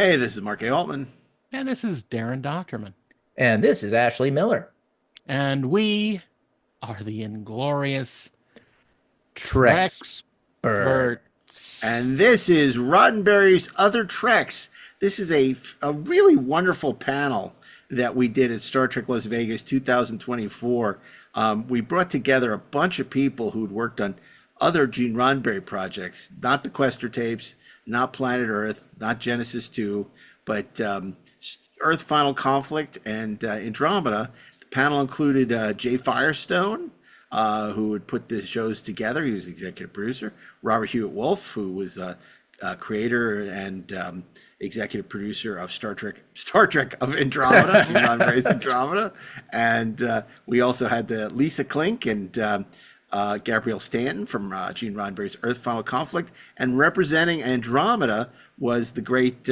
Hey, this is Mark A. Altman. And this is Darren Doctorman. And this is Ashley Miller. And we are the Inglorious Treksperts. Treksperts. And this is Roddenberry's Other Treks. This is a really wonderful panel that we did at Star Trek Las Vegas 2024. We brought together a bunch of people who'd worked on other Gene Roddenberry projects, not the Quester tapes, not Planet Earth, not Genesis 2, but Earth Final Conflict and Andromeda. The panel included Jay Firestone, who would put the shows together. He was executive producer. Robert Hewitt Wolf, who was creator and executive producer of Star Trek of Andromeda, Gene Roddenberry's Andromeda. And we also had Lisa Klink and Gabrielle Stanton from Gene Roddenberry's Earth Final Conflict, and representing Andromeda was the great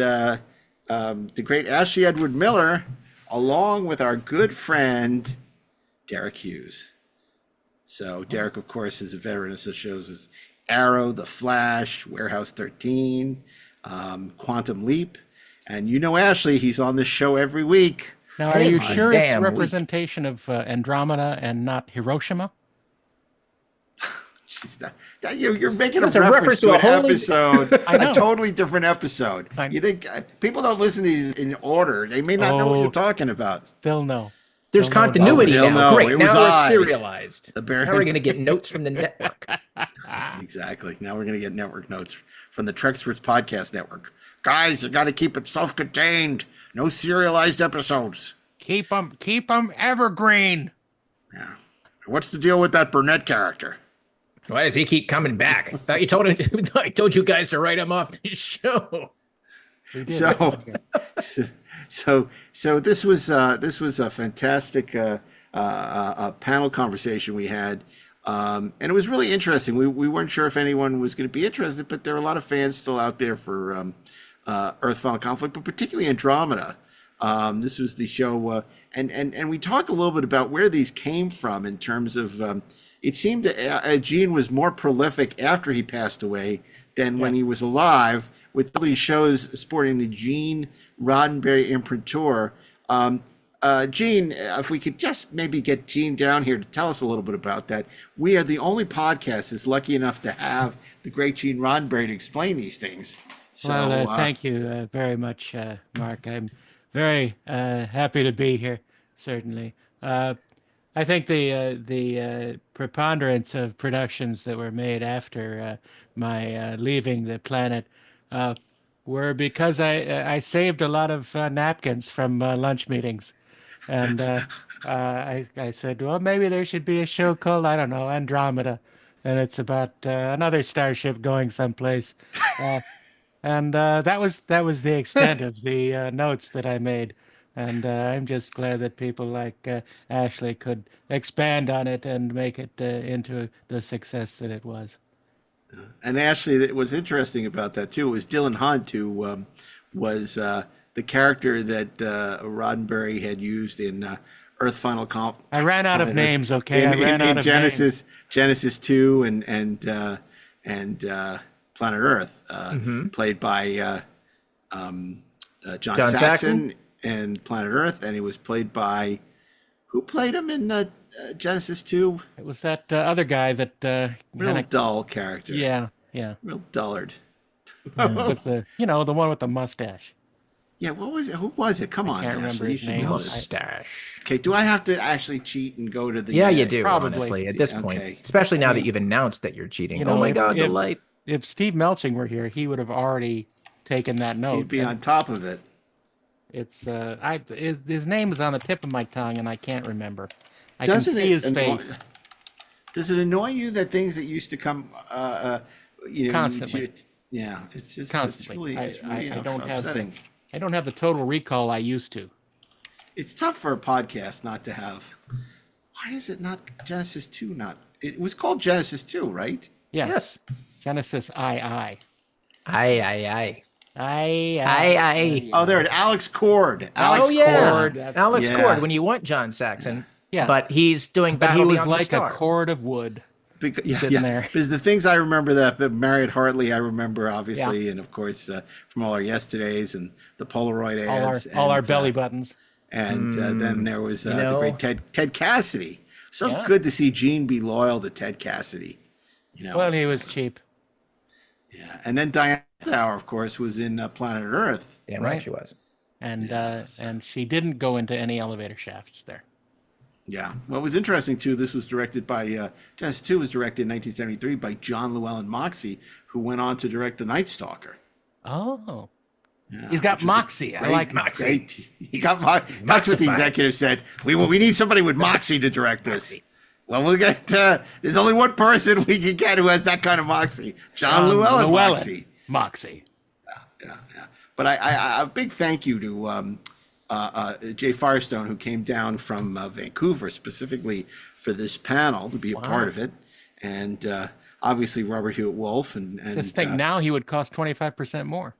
Ashley Edward Miller, along with our good friend Derek Hughes. So Derek, of course, is a veteran of such shows as Arrow, The Flash, Warehouse 13, Quantum Leap, and Ashley, he's on this show every week. Now, are you sure it's representation of Andromeda and not Hiroshima? You're making a reference to an episode, a totally different episode. You think people don't listen to these in order? They may not know what you're talking about. They'll know. There's continuity now. Great. Now we're serialized. Now we're going to get notes from the network. Exactly. Now we're going to get network notes from the Treksperts podcast network. Guys, you got to keep it self-contained. No serialized episodes. Keep them evergreen. Yeah. What's the deal with that Burnett character? Why does he keep coming back? I told you guys to write him off the show. So this was a fantastic panel conversation we had, and it was really interesting. We weren't sure if anyone was going to be interested, but there are a lot of fans still out there for Earth Final Conflict, but particularly Andromeda. This was the show, and we talked a little bit about where these came from in terms of. It seemed that Gene was more prolific after he passed away than when he was alive, with all these shows sporting the Gene Roddenberry imprimatur. Gene, if we could just maybe get Gene down here to tell us a little bit about that. We are the only podcast that's lucky enough to have the great Gene Roddenberry to explain these things. So, thank you very much, Mark. I'm very happy to be here, certainly. I think the preponderance of productions that were made after my leaving the planet were because I saved a lot of napkins from lunch meetings, and I said, well, maybe there should be a show called, I don't know, Andromeda, and it's about another starship going someplace, and that was the extent of the notes that I made. And I'm just glad that people like Ashley could expand on it and make it into the success that it was. And Ashley, what's interesting about that too was Dylan Hunt, who was the character that Roddenberry had used in Earth Final Conflict. I ran out of names. Okay, I ran out of Genesis, names. Genesis 2 and Planet Earth, played by John Saxon. And Planet Earth, and he was played by who played him in Genesis 2? It was that other guy that real dull character. Yeah, real dullard. With the the one with the mustache. Yeah, what was it? Who was it? Come on, can't remember his name. Mustache. Okay, do I have to actually cheat and go to the? Yeah, you do. Probably. Honestly, at this point, especially now that you've announced that you're cheating. Oh my God, the light! If Steve Melching were here, he would have already taken that note. He'd be on top of it. It's his name is on the tip of my tongue and I can't remember. I can see his face. Does it annoy you that things that used to come, constantly? It's just constantly. It's really I don't upsetting. I don't have the total recall I used to. It's tough for a podcast not to have. Why is it not Genesis 2? It was called Genesis 2, right? Yeah. Yes. Genesis II. I. Oh, there it. Alex Cord. Alex Cord. When you want John Saxon, but he's doing Battle He was Beyond the like Stars. a cord of wood. Because, sitting there. Because the things I remember, that Marriott Hartley, I remember obviously, and of course from all our yesterdays and the Polaroid ads, all our belly buttons. and then there was you the know, great Ted Cassidy. So Yeah. good to see Gene be loyal to Ted Cassidy. You know, Well, he was cheap. yeah. And then Diane Tower, of course, was in Planet Earth. damn Right. right she was. And she didn't go into any elevator shafts there. Yeah. What was interesting too, this was directed by Genesis 2 was directed in 1973 by John Llewellyn Moxey, who went on to direct The Night Stalker. Oh, Yeah, he's got which is a moxie. I great- like moxie. great- He got that's what the moxified. executive said. We need somebody with moxie to direct this. Well, we'll get. There's only one person we can get who has that kind of moxie. John Llewellyn Moxie. Moxie. Yeah. But I a big thank you to Jay Firestone, who came down from Vancouver specifically for this panel to be a part of it, and obviously Robert Hewitt Wolf and Just think now he would cost 25% more.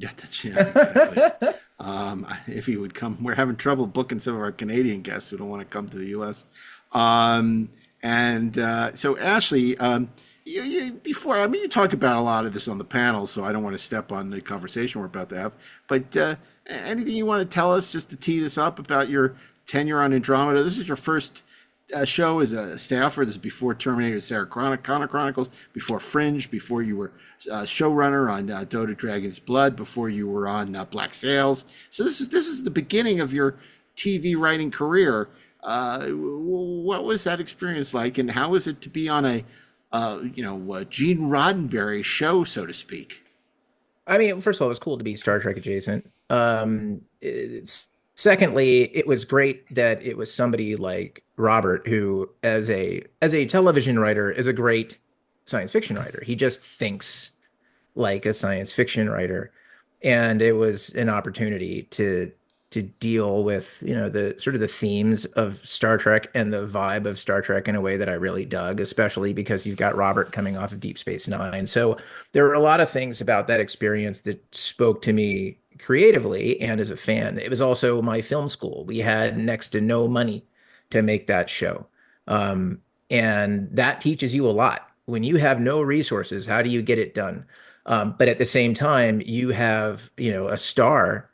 Yeah, exactly. If he would come, we're having trouble booking some of our Canadian guests who don't want to come to the U.S. So Ashley, you talk about a lot of this on the panel, so I don't want to step on the conversation we're about to have. But anything you want to tell us, just to tee this up, about your tenure on Andromeda? This is your first show as a staffer. This is before Terminator, Sarah Connor Chronicles, before Fringe, before you were showrunner on Dota Dragon's Blood, before you were on Black Sails. So this is the beginning of your TV writing career. What was that experience like, and how was it to be on a Gene Roddenberry show, so to speak? I mean, first of all, it was cool to be Star Trek adjacent. Secondly, it was great that it was somebody like Robert, who, as a television writer, is a great science fiction writer. He just thinks like a science fiction writer, and it was an opportunity to deal with, the sort of the themes of Star Trek and the vibe of Star Trek in a way that I really dug, especially because you've got Robert coming off of Deep Space Nine. So there were a lot of things about that experience that spoke to me creatively and as a fan. It was also my film school. We had next to no money to make that show. And that teaches you a lot. When you have no resources, how do you get it done? But at the same time, you have, a star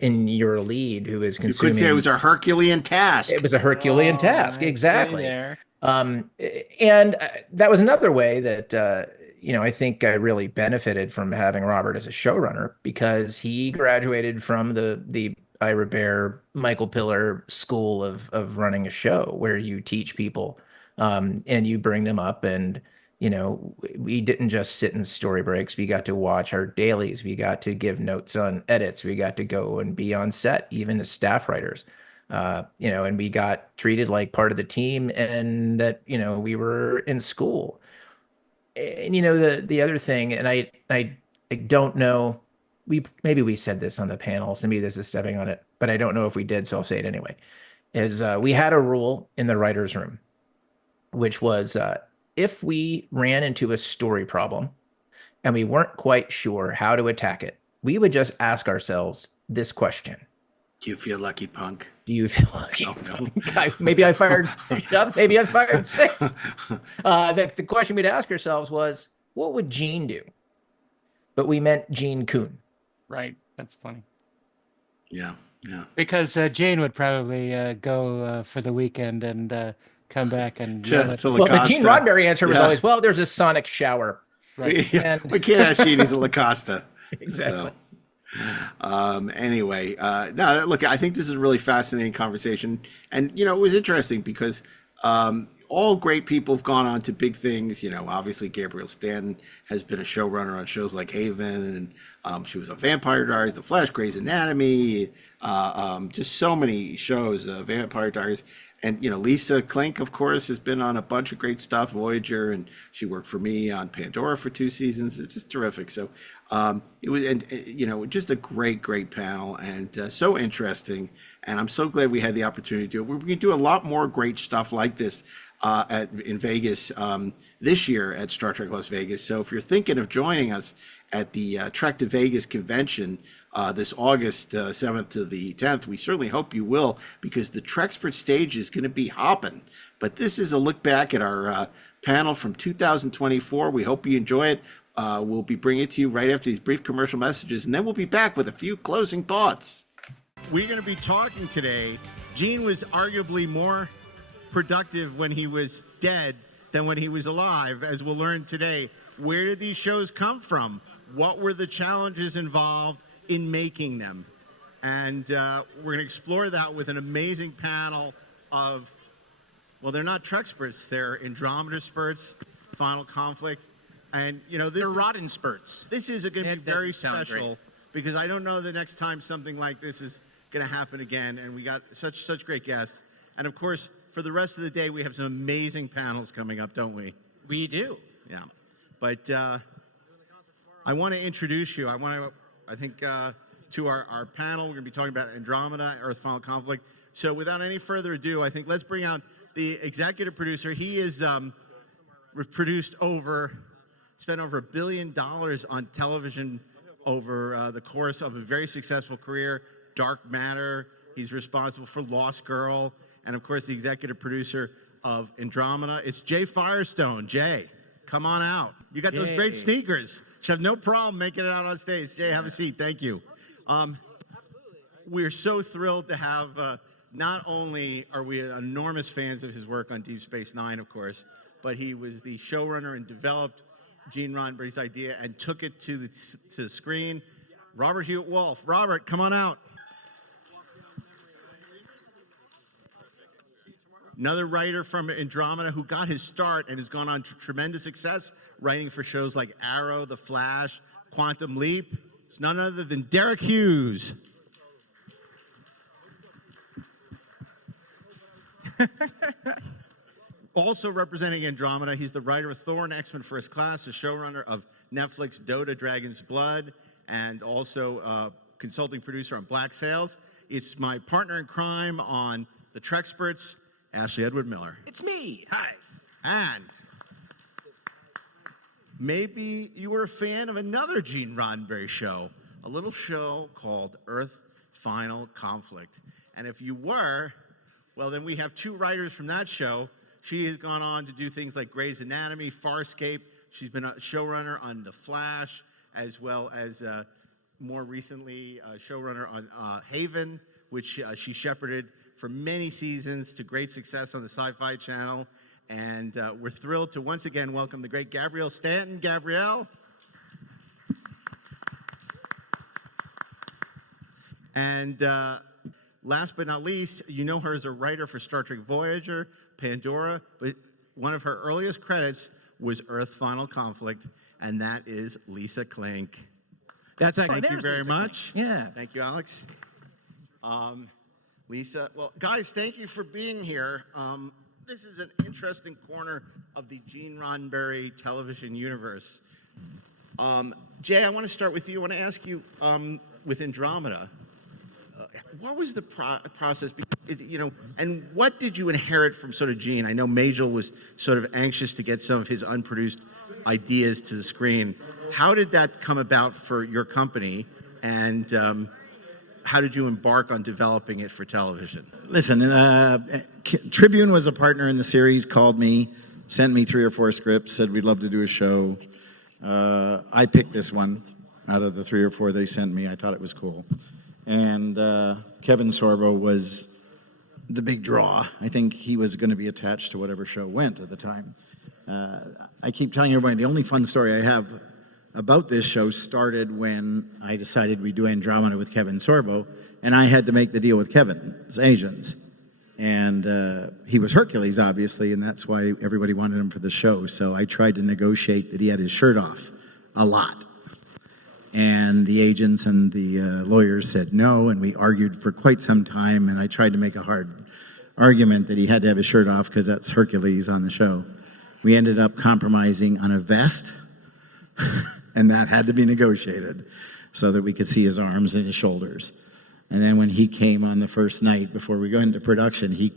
in your lead who is consuming. You could say it was a Herculean task. It was a Herculean task, exactly. And that was another way that I think I really benefited from having Robert as a showrunner, because he graduated from the Ira Bear, Michael Piller school of running a show, where you teach people and you bring them up. And we didn't just sit in story breaks. We got to watch our dailies. We got to give notes on edits. We got to go and be on set, even as staff writers. And we got treated like part of the team, and that, we were in school. And, the other thing, and I don't know, maybe we said this on the panel, so maybe this is stepping on it, but I don't know if we did, so I'll say it anyway, is we had a rule in the writer's room, which was, if we ran into a story problem and we weren't quite sure how to attack it, we would just ask ourselves this question. Do you feel lucky, punk? Do you feel lucky? Oh, no. Maybe I fired maybe I fired 6. The question we'd ask ourselves was, what would Gene do? But we meant Gene Kuhn. Right. That's funny. Yeah. Because Jane would probably go for the weekend and come back and To the Gene Roddenberry answer was Yeah. always, well, there's a sonic shower. right. We can't ask Gene. He's a Lacosta. Exactly. Anyway, no, look, I think this is a really fascinating conversation. And, it was interesting because all great people have gone on to big things. Obviously Gabrielle Stanton has been a showrunner on shows like Haven, and she was on Vampire Diaries, The Flash, Grey's Anatomy, just so many shows, Vampire Diaries. And, Lisa Klink, of course, has been on a bunch of great stuff, Voyager, and she worked for me on Pandora for 2 seasons. It's just terrific. So it was, and just a great panel, and so interesting. And I'm so glad we had the opportunity to do it. We're going to do a lot more great stuff like this in Vegas this year at Star Trek Las Vegas. So if you're thinking of joining us at the Trek to Vegas convention this August 7th to the 10th. We certainly hope you will, because the Trekspert stage is going to be hopping. But this is a look back at our panel from 2024. We hope you enjoy it. We'll be bringing it to you right after these brief commercial messages, and then we'll be back with a few closing thoughts. We're going to be talking today. Gene was arguably more productive when he was dead than when he was alive, as we'll learn today. Where did these shows come from? What were the challenges involved in making them? And we're going to explore that with an amazing panel of, well, they're not Treksperts, they're Andromeda Spurts, Final Conflict. And, you know, they're Roddenberry. This is going to be very special, because I don't know the next time something like this is going to happen again. And we got such great guests. And, of course, for the rest of the day, we have some amazing panels coming up, don't we? We do. Yeah. But I want to introduce you. I think, to our panel. We're going to be talking about Andromeda, Earth Final Conflict. So without any further ado, I think let's bring out the executive producer. He is spent over $1 billion on television over the course of a very successful career. Dark Matter. He's responsible for Lost Girl, and of course the executive producer of Andromeda. It's Jay Firestone. Jay, come on out. You got those great sneakers. You have no problem making it out on stage. Jay, have a seat. Thank you. We're so thrilled to have, not only are we enormous fans of his work on Deep Space Nine, of course, but he was the showrunner and developed Gene Roddenberry's idea and took it to the screen. Robert Hewitt Wolf. Robert, come on out. Another writer from Andromeda who got his start and has gone on to tremendous success writing for shows like Arrow, The Flash, Quantum Leap. It's none other than Derek Hughes. Also representing Andromeda, he's the writer of Thor and X-Men First Class, the showrunner of Netflix DOTA Dragon's Blood, and also consulting producer on Black Sails. It's my partner in crime on the Treksperts, Ashley Edward Miller. It's me. Hi. And maybe you were a fan of another Gene Roddenberry show, a little show called Earth Final Conflict. And if you were, well, then we have two writers from that show. She has gone on to do things like Grey's Anatomy, Farscape. She's been a showrunner on The Flash, as well as more recently a showrunner on Haven, which she shepherded for many seasons to great success on the Sci-Fi Channel. And we're thrilled to once again welcome the great Gabrielle Stanton. Gabrielle. And last but not least, you know her as a writer for Star Trek Voyager, Pandora, but one of her earliest credits was Earth Final Conflict, and that is Lisa Klink. That's Thank you very much. Yeah. Thank you, Alex. Lisa, well, guys, thank you for being here. This is an interesting corner of the Gene Roddenberry television universe. Jay, I want to start with you. I want to ask you, with Andromeda, what was the process? You know, and what did you inherit from sort of Gene? I know Majel was sort of anxious to get some of his unproduced ideas to the screen. How did that come about for your company, and how did you embark on developing it for television? Listen, Tribune was a partner in the series, called me, sent me 3 or 4 scripts, said we'd love to do a show. I picked this one out of the 3 or 4 they sent me. I thought it was cool. And Kevin Sorbo was the big draw. I think he was going to be attached to whatever show went at the time. I keep telling everybody, the only fun story I have about this show started when I decided we'd do Andromeda with Kevin Sorbo, and I had to make the deal with Kevin's agents. And he was Hercules, obviously, and that's why everybody wanted him for the show. So I tried to negotiate that he had his shirt off a lot. And the agents and the lawyers said no, and we argued for quite some time, and I tried to make a hard argument that he had to have his shirt off because that's Hercules on the show. We ended up compromising on a vest, and that had to be negotiated so that we could see his arms and his shoulders. And then when he came on the first night before we go into production, he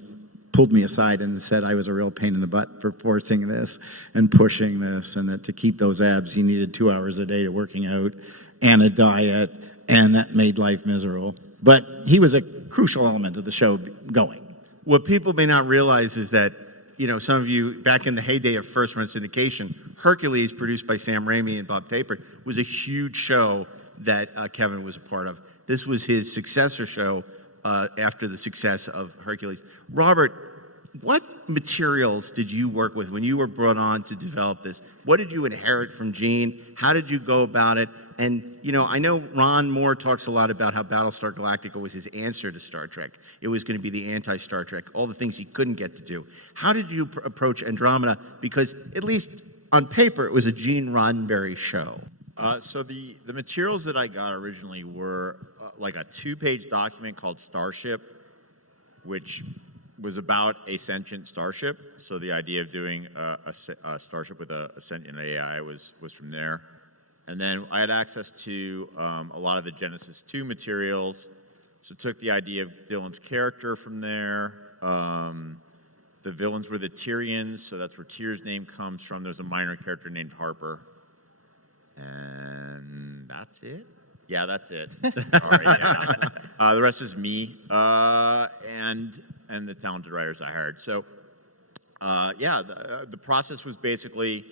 pulled me aside and said I was a real pain in the butt for forcing this and pushing this, and that to keep those abs, he needed 2 hours a day of working out and a diet, and that made life miserable. But he was a crucial element of the show going. What people may not realize is that, you know, some of you, back in the heyday of first run syndication, Hercules, produced by Sam Raimi and Bob Taper, was a huge show that Kevin was a part of. This was his successor show after the success of Hercules. Robert, what materials did you work with when you were brought on to develop this? What did you inherit from Gene? How did you go about it? And, you know, I know Ron Moore talks a lot about how Battlestar Galactica was his answer to Star Trek. It was going to be the anti-Star Trek, all the things he couldn't get to do. How did you approach Andromeda? Because at least on paper, it was a Gene Roddenberry show. So the materials that I got originally were like a 2-page document called Starship, which was about a sentient starship. So the idea of doing a starship with a sentient AI was from there. And then I had access to a lot of the Genesis 2 materials. So took the idea of Dylan's character from there. The villains were the Tyrians, so that's where Tyr's name comes from. There's a minor character named Harper. And that's it? Yeah, that's it. Sorry. Yeah. The rest is me and the talented writers I hired. So, yeah, the process was basically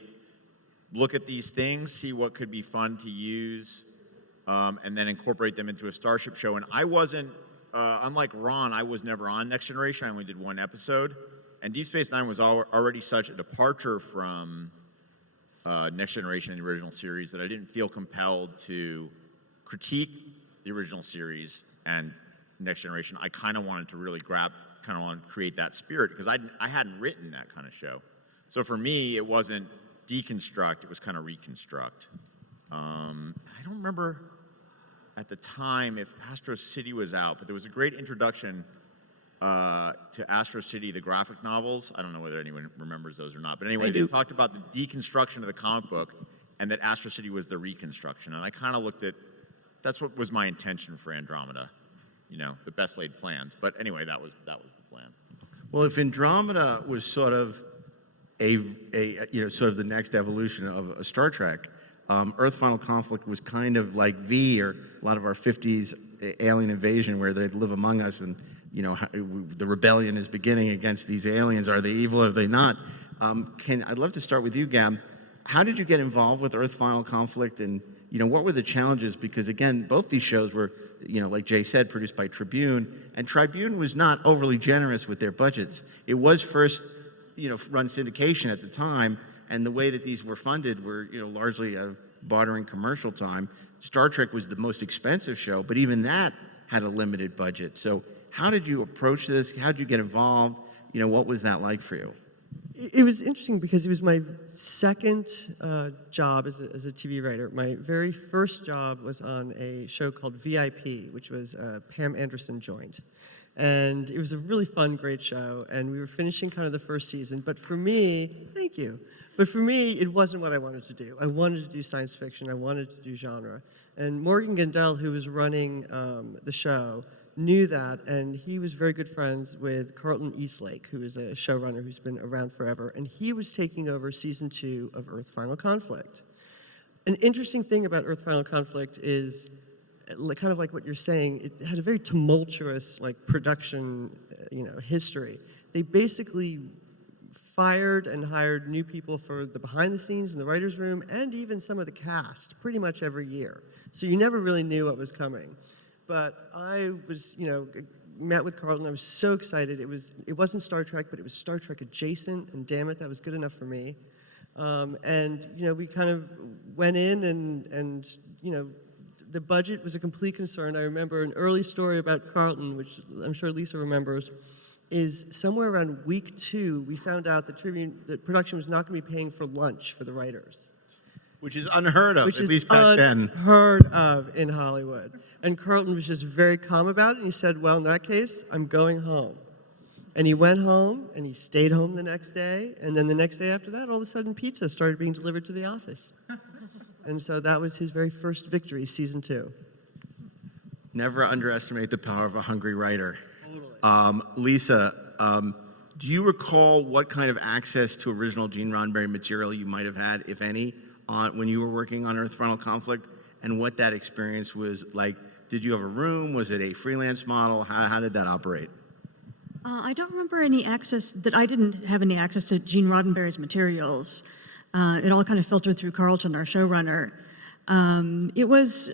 look at these things, see what could be fun to use, and then incorporate them into a Starship show. And I wasn't, unlike Ron, I was never on Next Generation. I only did 1 episode. And Deep Space Nine was already such a departure from Next Generation and the original series that I didn't feel compelled to critique the original series and Next Generation. I kind of wanted to really wanted to create that spirit because I hadn't written that kind of show. So for me, it wasn't deconstruct, it was kind of reconstruct. I don't remember at the time if Astro City was out, but there was a great introduction to Astro City, the graphic novels. I don't know whether anyone remembers those or not, but anyway, they talked about the deconstruction of the comic book and that Astro City was the reconstruction. And I kind of looked at, that's what was my intention for Andromeda, you know, the best laid plans. But anyway, that was the plan. Well, if Andromeda was sort of sort of the next evolution of a Star Trek, Earth Final Conflict was kind of like V or a lot of our 50s alien invasion where they'd live among us and, you know, the rebellion is beginning against these aliens. Are they evil? Are they not? I'd love to start with you, Gab. How did you get involved with Earth Final Conflict, and you know, what were the challenges? Because again, both these shows were, you know, like Jay said, produced by Tribune, and Tribune was not overly generous with their budgets. It was first, you know, run syndication at the time, and the way that these were funded were, you know, largely a bartering commercial time. Star Trek was the most expensive show, but even that had a limited budget. So how did you approach this? How did you get involved? You know, what was that like for you? It was interesting because it was my second job as a TV writer. My very first job was on a show called VIP, which was Pam Anderson joint. And it was a really fun, great show. And we were finishing kind of the first season. But for me, thank you. But for me, it wasn't what I wanted to do. I wanted to do science fiction. I wanted to do genre. And Morgan Gandel, who was running the show, knew that, and he was very good friends with Carlton Eastlake, who is a showrunner who's been around forever, and he was taking over season 2 of Earth Final Conflict. An interesting thing about Earth Final Conflict is, kind of like what you're saying, it had a very tumultuous production history. They basically fired and hired new people for the behind the scenes in the writer's room, and even some of the cast, pretty much every year. So you never really knew what was coming. But I was, met with Carlton. I was so excited. It wasn't Star Trek, but it was Star Trek adjacent, and damn it, that was good enough for me. And we kind of went in, and the budget was a complete concern. I remember an early story about Carlton, which I'm sure Lisa remembers, is somewhere around week 2, we found out that production was not going to be paying for lunch for the writers. Which is unheard of, Which at is least back then. Unheard of in Hollywood. And Carlton was just very calm about it, and he said, well, in that case, I'm going home. And he went home, and he stayed home the next day, and then the next day after that, all of a sudden, pizza started being delivered to the office. And so that was his very first victory, season 2. Never underestimate the power of a hungry writer. Totally. Lisa, Do you recall what kind of access to original Gene Roddenberry material you might have had, if any, when you were working on Earth Frontal Conflict, and what that experience was like? Did you have a room? Was it a freelance model? How did that operate? I don't remember any access, that I didn't have any access to Gene Roddenberry's materials. It all kind of filtered through Carlton, our showrunner. It was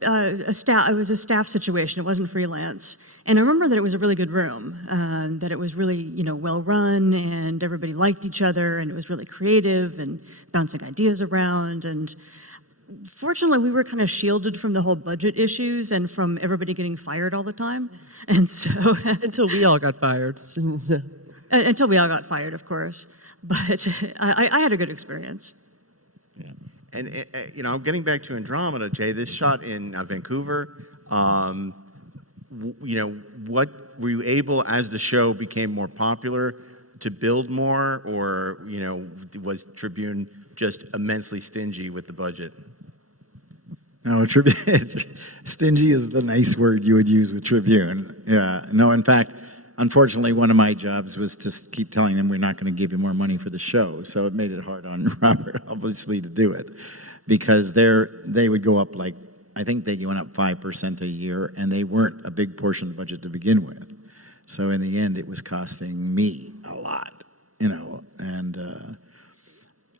a staff situation. It wasn't freelance. And I remember that it was a really good room, that it was really, well run, and everybody liked each other, and it was really creative and bouncing ideas around. And fortunately, we were kind of shielded from the whole budget issues and from everybody getting fired all the time. And so until we all got fired. Until we all got fired, of course. But I had a good experience. Yeah. And getting back to Andromeda, Jay, this shot in Vancouver. What were you able, as the show became more popular, to build more, or was Tribune just immensely stingy with the budget? No, stingy is the nice word you would use with Tribune. Yeah, no, in fact, unfortunately, one of my jobs was to keep telling them we're not going to give you more money for the show. So it made it hard on Robert, obviously, to do it, because they would go up I think they went up 5% a year, and they weren't a big portion of the budget to begin with. So in the end, it was costing me a lot, and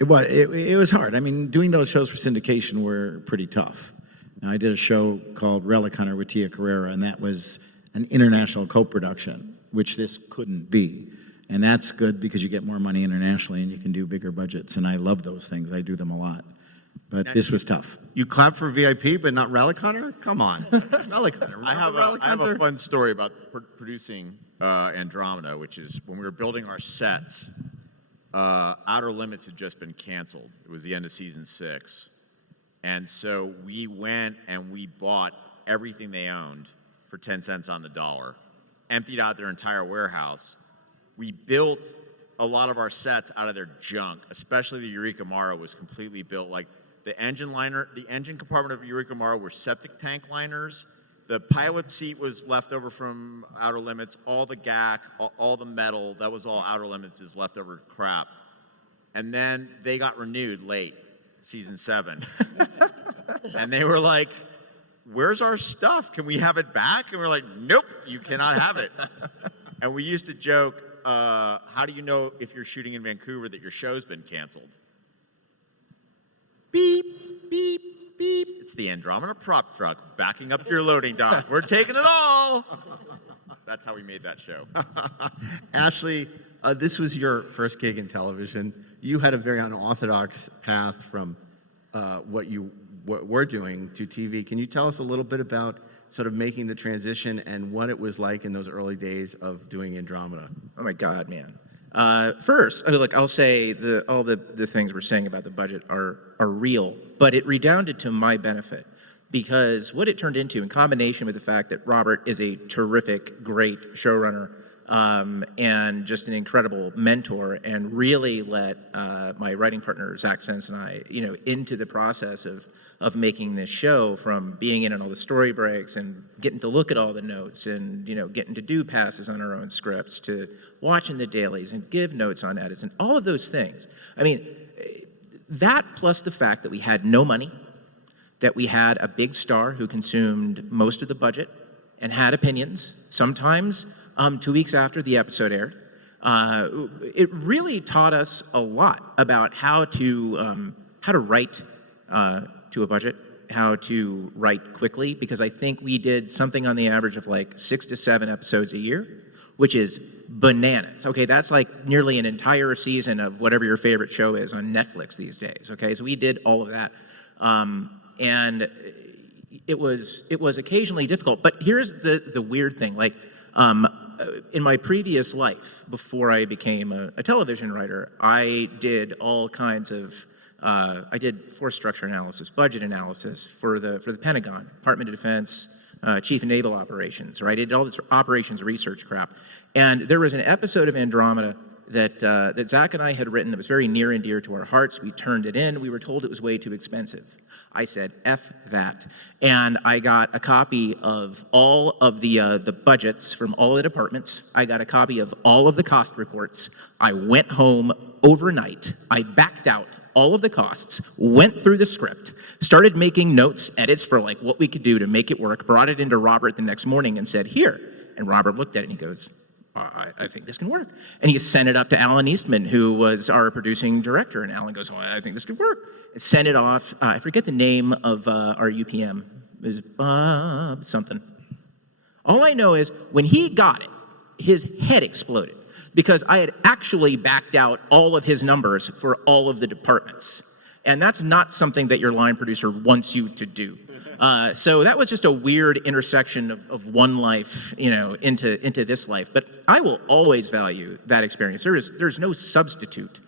it was hard. I mean, doing those shows for syndication were pretty tough. Now, I did a show called Relic Hunter with Tia Carrera, and that was an international co-production, which this couldn't be. And that's good because you get more money internationally and you can do bigger budgets. And I love those things. I do them a lot. But this was tough. You clap for VIP, but not Relic Hunter? Come on. Relic Hunter. I have a fun story about producing Andromeda, which is when we were building our sets, Outer Limits had just been canceled. It was the end of season 6. And so we went and we bought everything they owned for 10 cents on the dollar, emptied out their entire warehouse. We built a lot of our sets out of their junk, especially the Eureka Mara was completely built. Like the engine compartment of Eureka Mara were septic tank liners. The pilot seat was left over from Outer Limits. All the GAC, all the metal, that was all Outer Limits' leftover crap. And then they got renewed late, season 7. And they were like, where's our stuff? Can we have it back? And we're like, nope, you cannot have it. And we used to joke, how do you know if you're shooting in Vancouver that your show's been canceled? Beep, beep, beep. It's the Andromeda prop truck backing up to your loading dock. We're taking it all. That's how we made that show. Ashley, this was your first gig in television. You had a very unorthodox path from what we're doing to TV. Can you tell us a little bit about sort of making the transition and what it was like in those early days of doing Andromeda? Oh my God, man. First, I'll say all the things we're saying about the budget are real, but it redounded to my benefit, because what it turned into, in combination with the fact that Robert is a terrific, great showrunner, and just an incredible mentor, and really let my writing partner Zach Sense and I, into the process of making this show, from being in on all the story breaks and getting to look at all the notes and getting to do passes on our own scripts, to watching the dailies and give notes on edits and all of those things. I mean, that plus the fact that we had no money, that we had a big star who consumed most of the budget and had opinions, sometimes 2 weeks after the episode aired. It really taught us a lot about how to write to a budget, how to write quickly, because I think we did something on the average of like 6 to 7 episodes a year, which is bananas. Okay, that's like nearly an entire season of whatever your favorite show is on Netflix these days. Okay, so we did all of that, and it was occasionally difficult. But here's the weird thing, like. In my previous life, before I became a television writer, I did all kinds of, I did force structure analysis, budget analysis for the Pentagon, Department of Defense, Chief of Naval Operations, right? I did all this operations research crap. And there was an episode of Andromeda that Zach and I had written that was very near and dear to our hearts. We turned it in. We were told it was way too expensive. I said, F that. And I got a copy of all of the budgets from all the departments. I got a copy of all of the cost reports. I went home overnight. I backed out all of the costs, went through the script, started making notes, edits for like what we could do to make it work, brought it into Robert the next morning and said, here. And Robert looked at it and he goes, I think this can work. And he sent it up to Alan Eastman, who was our producing director. And Alan goes, oh, I think this could work. And sent it off. I forget the name of our UPM. It was Bob something. All I know is when he got it, his head exploded because I had actually backed out all of his numbers for all of the departments. And that's not something that your line producer wants you to do. So that was just a weird intersection of one life, into this life. But I will always value that experience. There's no substitute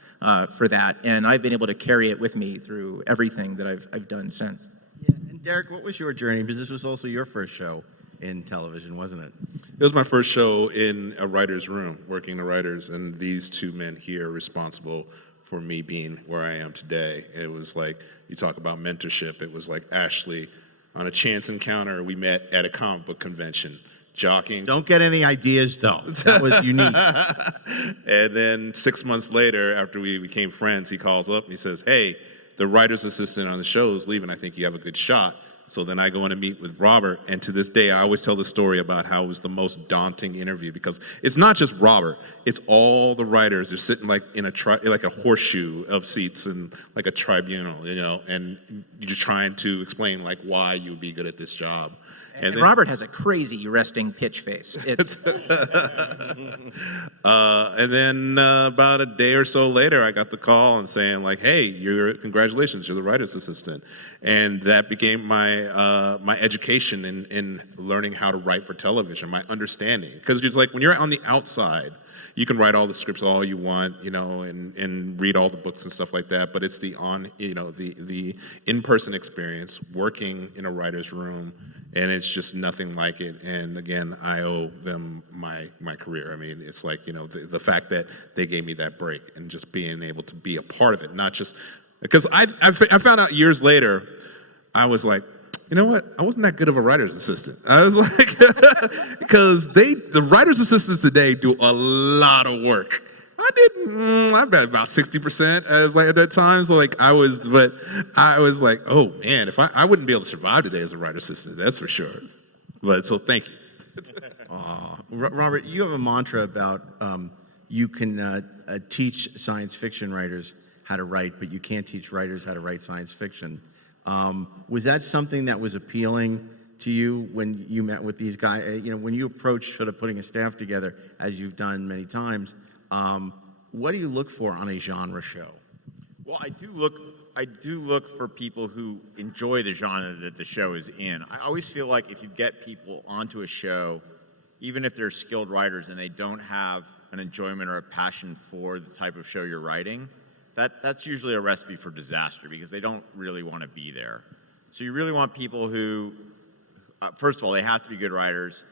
for that, and I've been able to carry it with me through everything that I've done since. Yeah. And Derek, what was your journey? Because this was also your first show in television, wasn't it? It was my first show in a writer's room, working the writers, and these two men here are responsible for me being where I am today. It was like, you talk about mentorship, it was like Ashley, on a chance encounter, we met at a comic book convention, jockeying. Don't get any ideas, though. That was unique. And then 6 months later, after we became friends, he calls up and he says, hey, the writer's assistant on the show is leaving. I think you have a good shot. So then I go in and meet with Robert, and to this day, I always tell the story about how it was the most daunting interview, because it's not just Robert, it's all the writers. They're sitting like in like a horseshoe of seats and like a tribunal, and you're trying to explain like why you would be good at this job. And then, Robert has a crazy resting pitch face. It's and then about a day or so later, I got the call and saying like, "Hey, congratulations, you're the writer's assistant," and that became my my education in learning how to write for television, my understanding. Because it's like when you're on the outside, you can write all the scripts all you want, and read all the books and stuff like that. But it's the the in-person experience, working in a writer's room. And it's just nothing like it. And again, I owe them my career. I mean, it's like, the fact that they gave me that break and just being able to be a part of it, not just, because I found out years later, I was like, you know what? I wasn't that good of a writer's assistant. I was like, because the writer's assistants today do a lot of work. I bet about 60% at that time. So I was like, oh man, if I wouldn't be able to survive today as a writer assistant, that's for sure. But so thank you. Robert, you have a mantra about you can teach science fiction writers how to write, but you can't teach writers how to write science fiction. Was that something that was appealing to you when you met with these guys? When you approached sort of putting a staff together, as you've done many times. What do you look for on a genre show? Well, I do look for people who enjoy the genre that the show is in. I always feel like if you get people onto a show, even if they're skilled writers and they don't have an enjoyment or a passion for the type of show you're writing, that's usually a recipe for disaster, because they don't really want to be there. So you really want people who, first of all, they have to be good writers.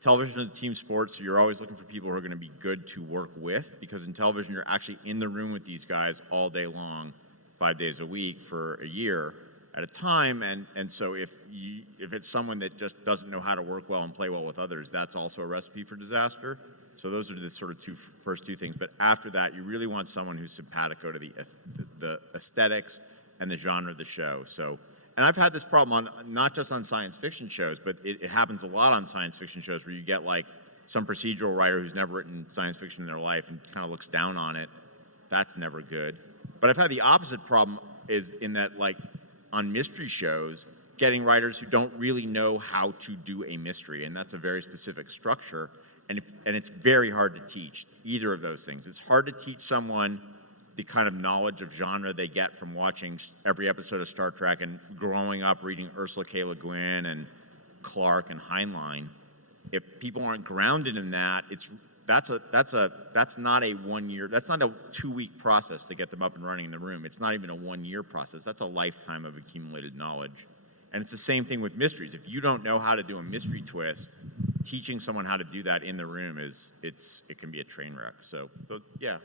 Television is a team sport, so you're always looking for people who are going to be good to work with, because in television you're actually in the room with these guys all day long, 5 days a week for a year at a time, and so if it's someone that just doesn't know how to work well and play well with others, that's also a recipe for disaster. So those are the sort of first two things. But after that, you really want someone who's simpatico to the aesthetics and the genre of the show. So. And I've had this problem not just on science fiction shows, but it happens a lot on science fiction shows where you get like some procedural writer who's never written science fiction in their life and kind of looks down on it. That's never good. But I've had the opposite problem, is in that like on mystery shows, getting writers who don't really know how to do a mystery, and that's a very specific structure, and it's very hard to teach either of those things. It's hard to teach someone the kind of knowledge of genre they get from watching every episode of Star Trek and growing up reading Ursula K. Le Guin and Clark and Heinlein. If people aren't grounded in that, that's not a 1 year, that's not a 2-week process to get them up and running in the room. It's not even a 1 year process. That's a lifetime of accumulated knowledge. And it's the same thing with mysteries. If you don't know how to do a mystery twist, teaching someone how to do that in the room it can be a train wreck. So yeah.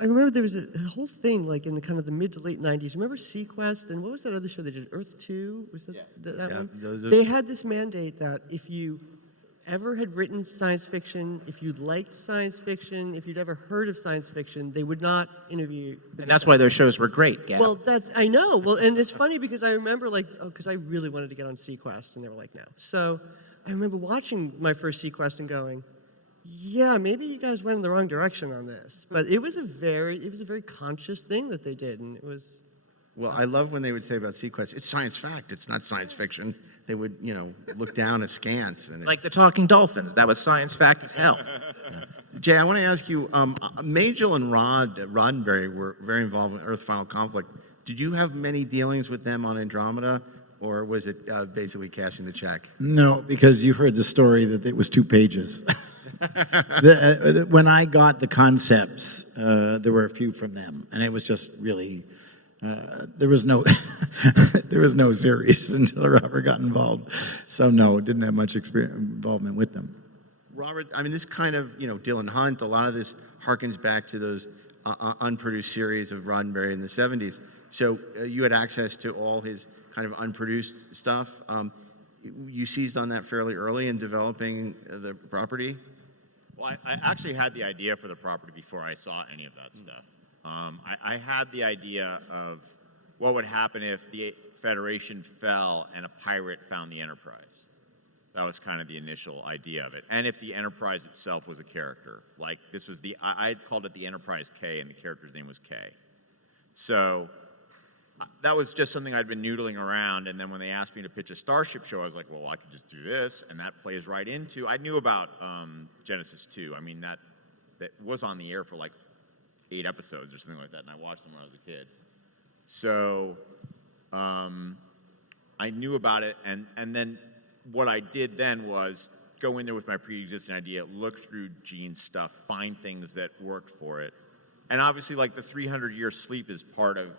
I remember there was a whole thing like in the kind of the mid to late 90s. Remember Sequest and what was that other show they did? Earth 2? Was that that one? They had this mandate that if you ever had written science fiction, if you liked science fiction, if you'd ever heard of science fiction, they would not interview you. And that's why those shows were great, Gab. Well, I know. Well, and it's funny because I remember because I really wanted to get on Sequest and they were like, no. So I remember watching my first Sequest and going, yeah, maybe you guys went in the wrong direction on this. But it was a very conscious thing that they did, and it was. Well, I love when they would say about Sequest, it's science fact, it's not science fiction. They would, look down askance. And like the talking dolphins, that was science fact as hell. Jay, I want to ask you, Majel and Roddenberry were very involved in Earth Final Conflict. Did you have many dealings with them on Andromeda, or was it basically cashing the check? No, because you heard the story that it was 2 pages. When I got the concepts, there were a few from them, and it was just really there was no series until Robert got involved. So no, didn't have much involvement with them. Robert, I mean, this kind of Dylan Hunt, a lot of this harkens back to those unproduced series of Roddenberry in the 70s. So you had access to all his kind of unproduced stuff. You seized on that fairly early in developing the property. Well, I actually had the idea for the property before I saw any of that stuff. I had the idea of what would happen if the Federation fell and a pirate found the Enterprise. That was kind of the initial idea of it. And if the Enterprise itself was a character. Like this was I called it the Enterprise K, and the character's name was K. So that was just something I'd been noodling around, and then when they asked me to pitch a Starship show, I was like, well, I could just do this, and that plays right into. I knew about Genesis 2. I mean, that was on the air for like 8 episodes or something like that, and I watched them when I was a kid. So I knew about it, and then what I did then was go in there with my pre-existing idea, look through Gene's stuff, find things that worked for it, and obviously, like the 300-year sleep is part of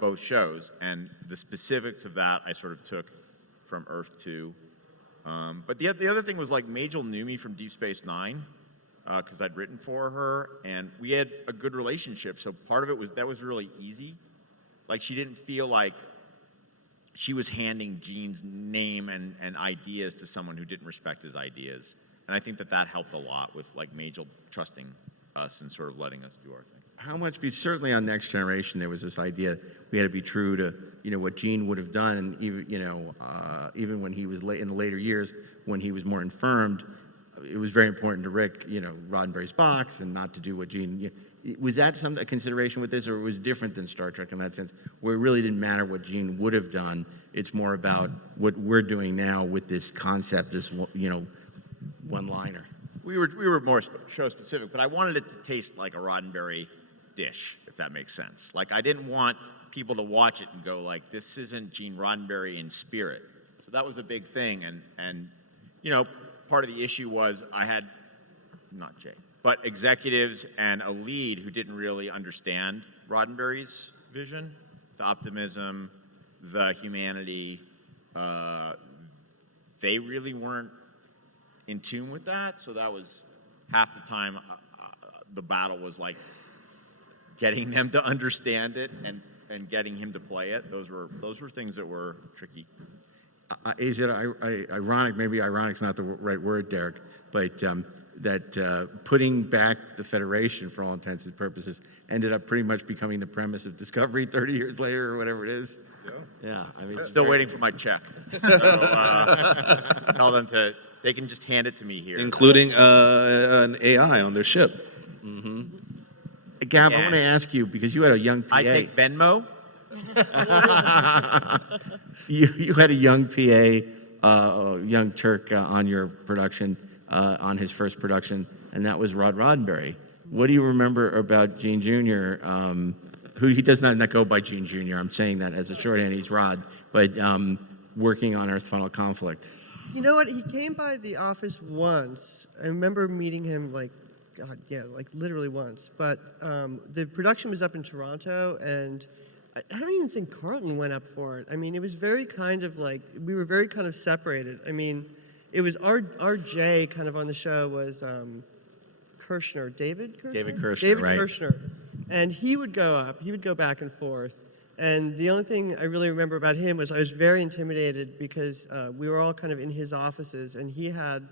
both shows, and the specifics of that I sort of took from Earth 2. But the other thing was like Majel knew me from Deep Space Nine because I'd written for her, and we had a good relationship. So part of it was that was really easy. Like she didn't feel like she was handing Gene's name and ideas to someone who didn't respect his ideas. And I think that helped a lot with like Majel trusting us and sort of letting us do our thing. How much? Because certainly on Next Generation there was this idea we had to be true to what Gene would have done, and even when he was in the later years when he was more infirmed, it was very important to Rick, Roddenberry's box, and not to do what Gene. Was that a consideration with this, or it was different than Star Trek in that sense, where it really didn't matter what Gene would have done? It's more about what we're doing now with this concept, this one-liner. We were more show specific, but I wanted it to taste like a Roddenberry dish, if that makes sense. Like I didn't want people to watch it and go like, this isn't Gene Roddenberry in spirit. So that was a big thing, and part of the issue was I had, not Jay, but executives and a lead who didn't really understand Roddenberry's vision, the optimism, the humanity. They really weren't in tune with that, so that was half the time the battle was like getting them to understand it and getting him to play it. Those were things that were tricky. Is it ironic? Maybe ironic's not the right word, Derek, but that putting back the Federation, for all intents and purposes, ended up pretty much becoming the premise of Discovery 30 years later, or whatever it is. Yeah. I mean, I'm still waiting for my check. So, tell them they can just hand it to me here. Including an AI on their ship. Mm-hmm. Gab, I want to ask you, because you had a young PA. I take Venmo. You had a young PA, young Turk on your production, on his first production, and that was Rod Roddenberry. What do you remember about Gene Jr., who he does not go by Gene Jr., I'm saying that as a shorthand, he's Rod, but working on Earth Final Conflict? You know what? He came by the office once. I remember meeting him like literally once. But the production was up in Toronto, and I don't even think Carlton went up for it. I mean, it was very kind of like, we were very kind of separated. I mean, it was RJ kind of on the show was Kirshner, David Kirshner? David Kirshner, David right. Kirshner. And he would go up, he would go back and forth. And the only thing I really remember about him was I was very intimidated because we were all kind of in his offices, and he had,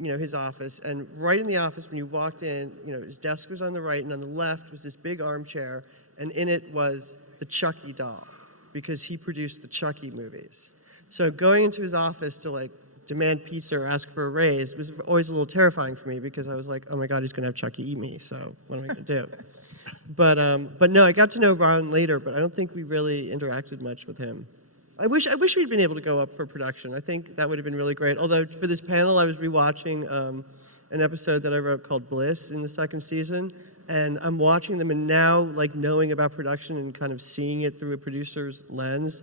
his office. And right in the office, when you walked in, his desk was on the right, and on the left was this big armchair, and in it was the Chucky doll, because he produced the Chucky movies. So going into his office to like demand pizza or ask for a raise was always a little terrifying for me, because I was like, oh my God, he's gonna have Chucky eat me, so what am I gonna do? But no, I got to know Ron later, but I don't think we really interacted much with him. I wish we'd been able to go up for production. I think that would have been really great. Although for this panel, I was rewatching an episode that I wrote called Bliss in the second season, and I'm watching them, and now like knowing about production and kind of seeing it through a producer's lens,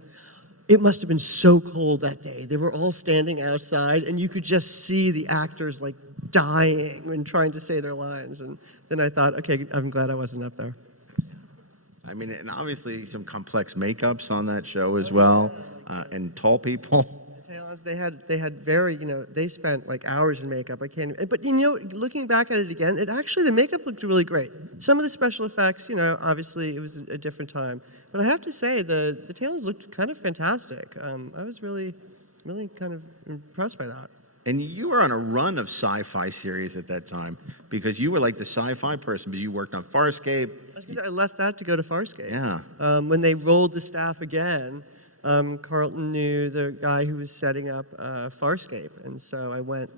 it must have been so cold that day. They were all standing outside, and you could just see the actors like dying and trying to say their lines. And then I thought, okay, I'm glad I wasn't up there. I mean, and obviously some complex makeups on that show as well, and tall people. They had very, they spent like hours in makeup. I can't, but looking back at it again, the makeup looked really great. Some of the special effects, obviously it was a different time. But I have to say, the Talons looked kind of fantastic. I was really, really kind of impressed by that. And you were on a run of sci-fi series at that time, because you were like the sci-fi person, but you worked on Farscape. I left that to go to Farscape. Yeah. When they rolled the staff again, Carlton knew the guy who was setting up Farscape, and so I went,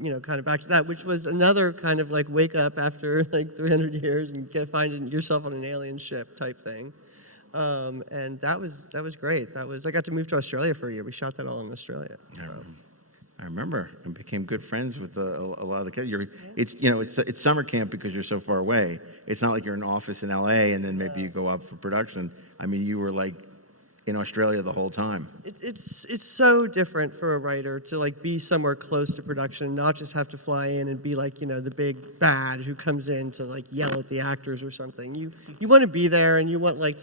kind of back to that, which was another kind of like wake up after like 300 years and finding yourself on an alien ship type thing. And that was great. I got to move to Australia for a year. We shot that all in Australia. So. I remember, and became good friends with a lot of the kids. It's summer camp because you're so far away. It's not like you're in an office in LA and then maybe you go up for production. I mean, you were like in Australia the whole time. It's so different for a writer to like be somewhere close to production, not just have to fly in and be like, the big bad who comes in to like yell at the actors or something. You want to be there, and you want like,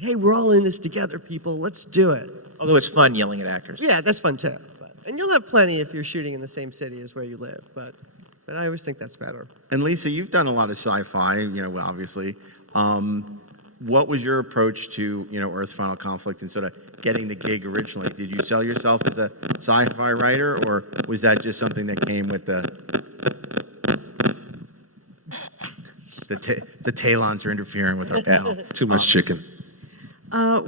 hey, we're all in this together, people. Let's do it. Although it's fun yelling at actors. Yeah, that's fun too. And you'll have plenty if you're shooting in the same city as where you live, but I always think that's better. And Lisa, you've done a lot of sci-fi, obviously. What was your approach to, Earth Final Conflict and sort of getting the gig originally? Did you sell yourself as a sci-fi writer, or was that just something that came with the Talons are interfering with our panel? Too much chicken.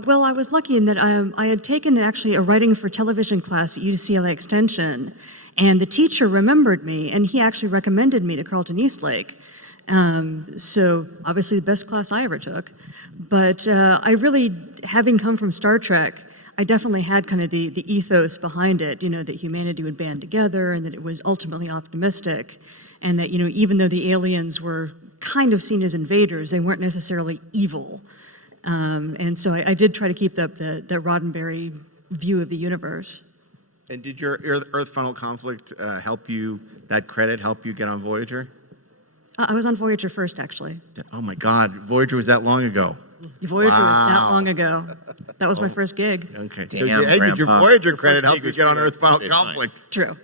Well, I was lucky in that I had taken actually a writing for television class at UCLA Extension, and the teacher remembered me, and he actually recommended me to Carlton Eastlake. So obviously the best class I ever took. But I really, having come from Star Trek, I definitely had kind of the ethos behind it, that humanity would band together and that it was ultimately optimistic, and that, even though the aliens were kind of seen as invaders, they weren't necessarily evil. And so I did try to keep up the Roddenberry view of the universe. And did your Earth Final Conflict help you get on Voyager? I was on Voyager first, actually. Oh my God, Voyager was that long ago. Voyager was that long ago. That was my first gig. Okay. Damn, so did your Voyager credit help gig you was get on for Earth Final Space Conflict? True.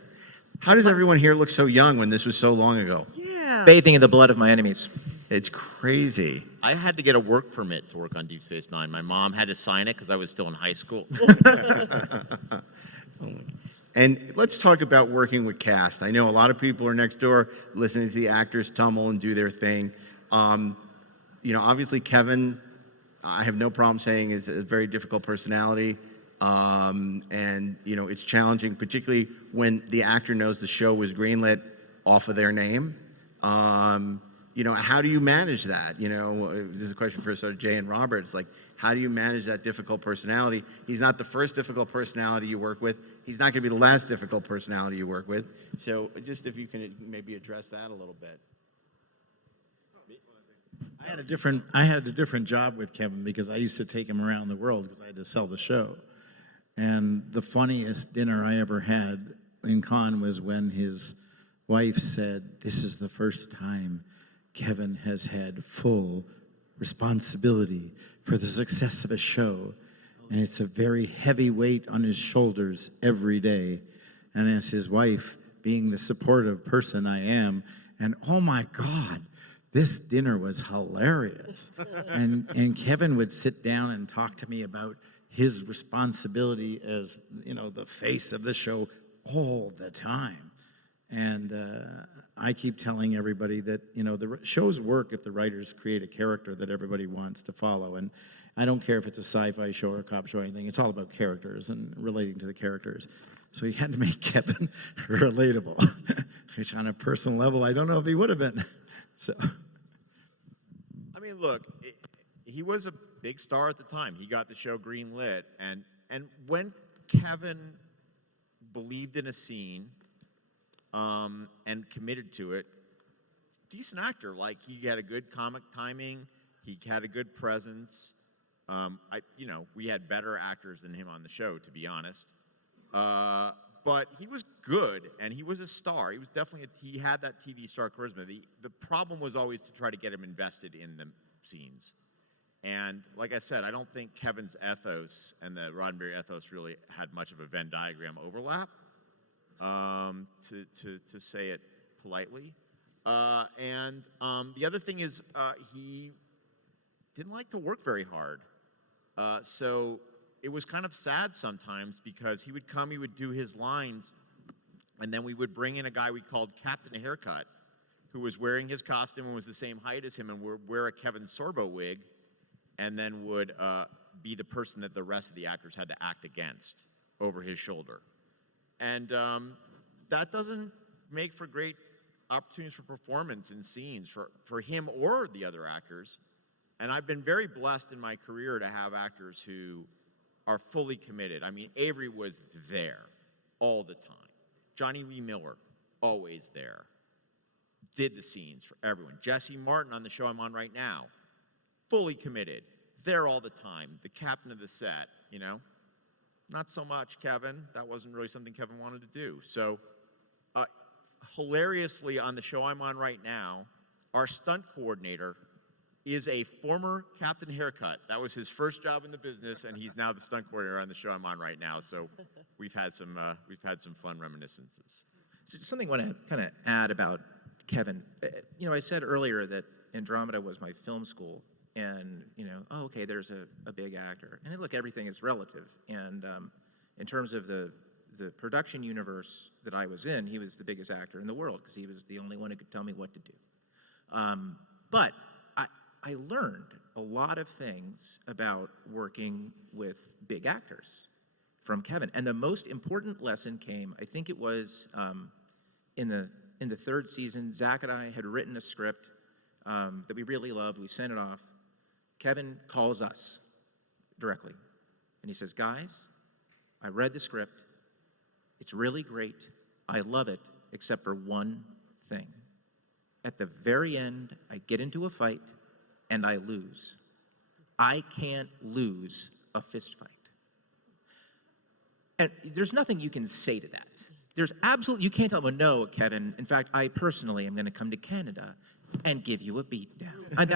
How does everyone here look so young when this was so long ago? Yeah. Bathing in the blood of my enemies. It's crazy. I had to get a work permit to work on Deep Space Nine. My mom had to sign it because I was still in high school. And let's talk about working with cast. I know a lot of people are next door listening to the actors tumble and do their thing. Obviously Kevin, I have no problem saying, is a very difficult personality. And it's challenging, particularly when the actor knows the show was greenlit off of their name. How do you manage that? This is a question for sort of Jay and Robert. It's like, how do you manage that difficult personality? He's not the first difficult personality you work with. He's not going to be the last difficult personality you work with. So just if you can maybe address that a little bit. I had a different job with Kevin because I used to take him around the world because I had to sell the show. And the funniest dinner I ever had in Cannes was when his wife said, "This is the first time Kevin has had full responsibility for the success of a show, and it's a very heavy weight on his shoulders every day." And as his wife, being the supportive person I am, And oh my God, this dinner was hilarious. And Kevin would sit down and talk to me about his responsibility as, the face of the show all the time. And I keep telling everybody that, the shows work if the writers create a character that everybody wants to follow. And I don't care if it's a sci-fi show or a cop show or anything. It's all about characters and relating to the characters. So he had to make Kevin relatable, which on a personal level, I don't know if he would have been. So, I mean, look, he was a big star at the time. He got the show greenlit, and when Kevin believed in a scene and committed to it, decent actor. Like, he had a good comic timing. He had a good presence. We had better actors than him on the show, to be honest. But he was good, and he was a star. He was definitely he had that TV star charisma. The problem was always to try to get him invested in the scenes. And like I said, I don't think Kevin's ethos and the Roddenberry ethos really had much of a Venn diagram overlap, to say it politely. And the other thing is he didn't like to work very hard. So it was kind of sad sometimes because he would come, he would do his lines, and then we would bring in a guy we called Captain Haircut, who was wearing his costume and was the same height as him and would wear a Kevin Sorbo wig, and then would be the person that the rest of the actors had to act against over his shoulder. And that doesn't make for great opportunities for performance in scenes for him or the other actors. And I've been very blessed in my career to have actors who are fully committed. I mean, Avery was there all the time. Johnny Lee Miller, always there. Did the scenes for everyone. Jesse Martin on the show I'm on right now, fully committed, there all the time, the captain of the set, Not so much Kevin. That wasn't really something Kevin wanted to do. So, hilariously, on the show I'm on right now, our stunt coordinator is a former Captain Haircut. That was his first job in the business, and he's now the stunt coordinator on the show I'm on right now. So we've had some fun reminiscences. Something I want to kind of add about Kevin. I said earlier that Andromeda was my film school, and okay, there's a big actor, and look, everything is relative. And in terms of the production universe that I was in, he was the biggest actor in the world because he was the only one who could tell me what to do. But I learned a lot of things about working with big actors from Kevin. And the most important lesson came, I think it was in the third season. Zach and I had written a script that we really loved. We sent it off. Kevin calls us directly, and he says, "Guys, I read the script. It's really great. I love it, except for one thing. At the very end, I get into a fight, and I lose. I can't lose a fist fight." And there's nothing you can say to that. You can't tell him, "No, Kevin. In fact, I personally am going to come to Canada and give you a beat down." And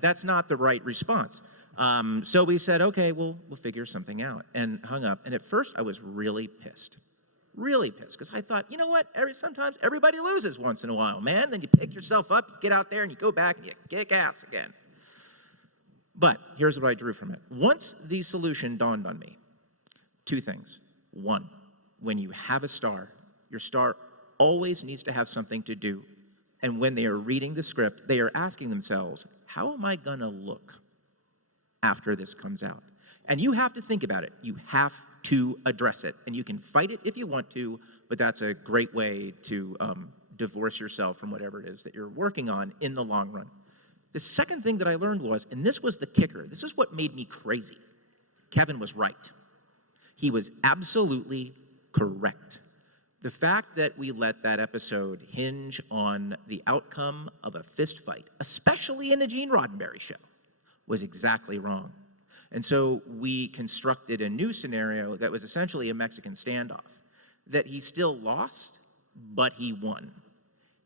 that's not the right response. So we said, "Okay, we'll figure something out," and hung up. And at first, I was really pissed, because I thought, you know what? Sometimes everybody loses once in a while, man. Then you pick yourself up, you get out there, and you go back and you kick ass again. But here's what I drew from it. Once the solution dawned on me, two things. One, when you have a star, your star always needs to have something to do. And when they are reading the script, they are asking themselves, how am I going to look after this comes out? And you have to think about it. You have to address it. And you can fight it if you want to, but that's a great way to divorce yourself from whatever it is that you're working on in the long run. The second thing that I learned was, and this was the kicker, this is what made me crazy. Kevin was right. He was absolutely correct. The fact that we let that episode hinge on the outcome of a fist fight, especially in a Gene Roddenberry show, was exactly wrong. And so we constructed a new scenario that was essentially a Mexican standoff, that he still lost, but he won.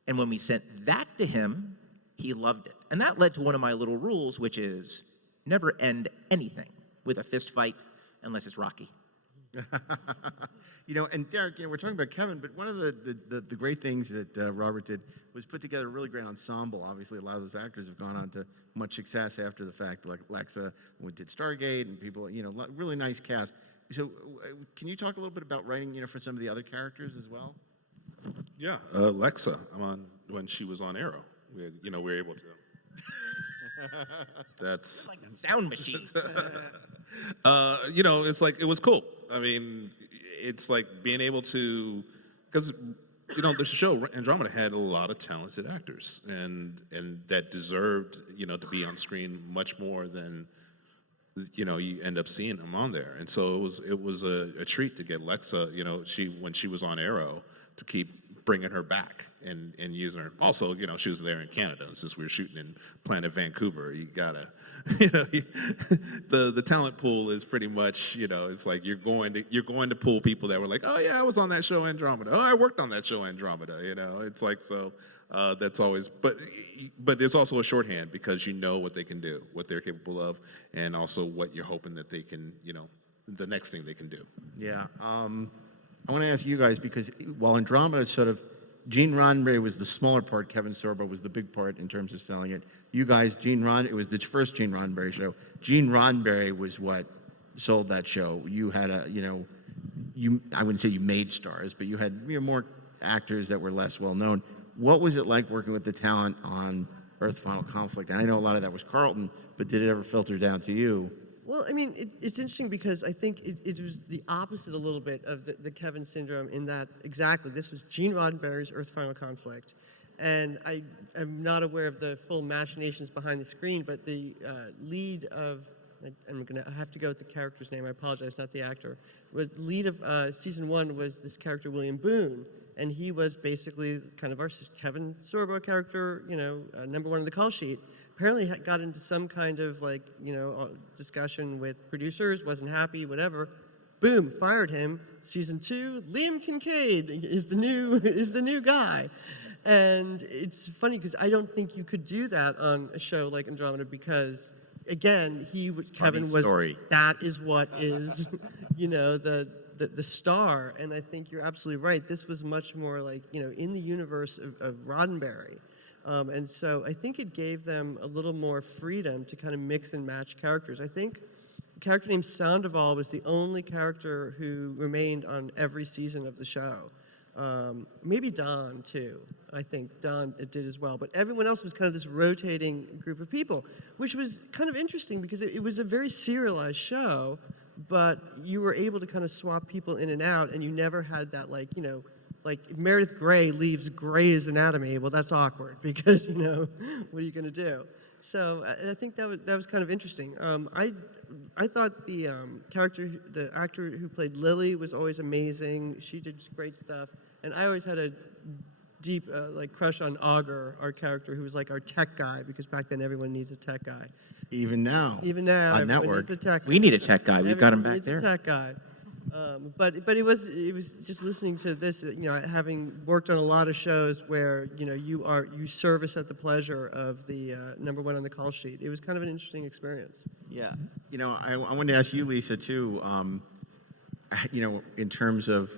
And when we sent that to him, he loved it. And that led to one of my little rules, which is never end anything with a fist fight unless it's Rocky. You know, and Derek, you know, we're talking about Kevin, but one of the great things that Robert did was put together a really great ensemble. Obviously, a lot of those actors have gone on to much success after the fact, like Lexa, who did Stargate, and people, you know, really nice cast. So, can you talk a little bit about writing, you know, for some of the other characters as well? Yeah, Lexa, when she was on Arrow, we were able to. That's like a sound machine. You know, it's like, it was cool. I mean, it's like being able to, because, you know, the show Andromeda had a lot of talented actors, and that deserved, you know, to be on screen much more than, you know, you end up seeing them on there. And so it was a treat to get Lexa, you know, when she was on Arrow, to keep bringing her back and using her. Also, you know, she was there in Canada, and since we were shooting in Planet Vancouver, you gotta, you know, the talent pool is pretty much, you know, it's like you're going to pull people that were like, oh yeah, I was on that show Andromeda. Oh, I worked on that show Andromeda. You know, it's like, so that's always, but there's also a shorthand, because you know what they can do, what they're capable of, and also what you're hoping that they can, you know, the next thing they can do. Yeah. I want to ask you guys, because while Andromeda sort of, Gene Roddenberry was the smaller part, Kevin Sorbo was the big part in terms of selling it. You guys, it was the first Gene Roddenberry show. Gene Roddenberry was what sold that show. You had I wouldn't say you made stars, but you had more actors that were less well known. What was it like working with the talent on Earth Final Conflict? And I know a lot of that was Carlton, but did it ever filter down to you? Well, I mean, it's interesting because I think it was the opposite a little bit of the Kevin syndrome, in that exactly this was Gene Roddenberry's Earth Final Conflict. And I am not aware of the full machinations behind the screen, but the lead of, I'm going to have to go with the character's name, I apologize, not the actor, was the lead of season 1 was this character, William Boone. And he was basically kind of our Kevin Sorbo character, you know, number 1 on the call sheet. Apparently got into some kind of discussion with producers, wasn't happy, whatever. Boom, fired him. Season 2, Liam Kincaid is the new guy. And it's funny because I don't think you could do that on a show like Andromeda, because again, Kevin was, that is what is, you know, the star. And I think you're absolutely right. This was much more like, you know, in the universe of Roddenberry. And so I think it gave them a little more freedom to kind of mix and match characters. I think a character named Sandoval was the only character who remained on every season of the show. Maybe Don, too. I think Don did as well. But everyone else was kind of this rotating group of people, which was kind of interesting because it was a very serialized show, but you were able to kind of swap people in and out, and you never had that, like, you know, like if Meredith Grey leaves Grey's Anatomy, well, that's awkward because, you know, what are you going to do? So I think that was kind of interesting. I thought the actor who played Lily was always amazing. She did great stuff, and I always had a deep crush on Augur, our character, who was like our tech guy, because back then everyone needs a tech guy. Even now, on network, we need a tech guy. We've got him back there. A tech guy. But it was just listening to this, you know, having worked on a lot of shows where, you know, you service at the pleasure of the number 1 on the call sheet. It was kind of an interesting experience. Yeah, you know, I wanted to ask you, Lisa, too. You know, in terms of,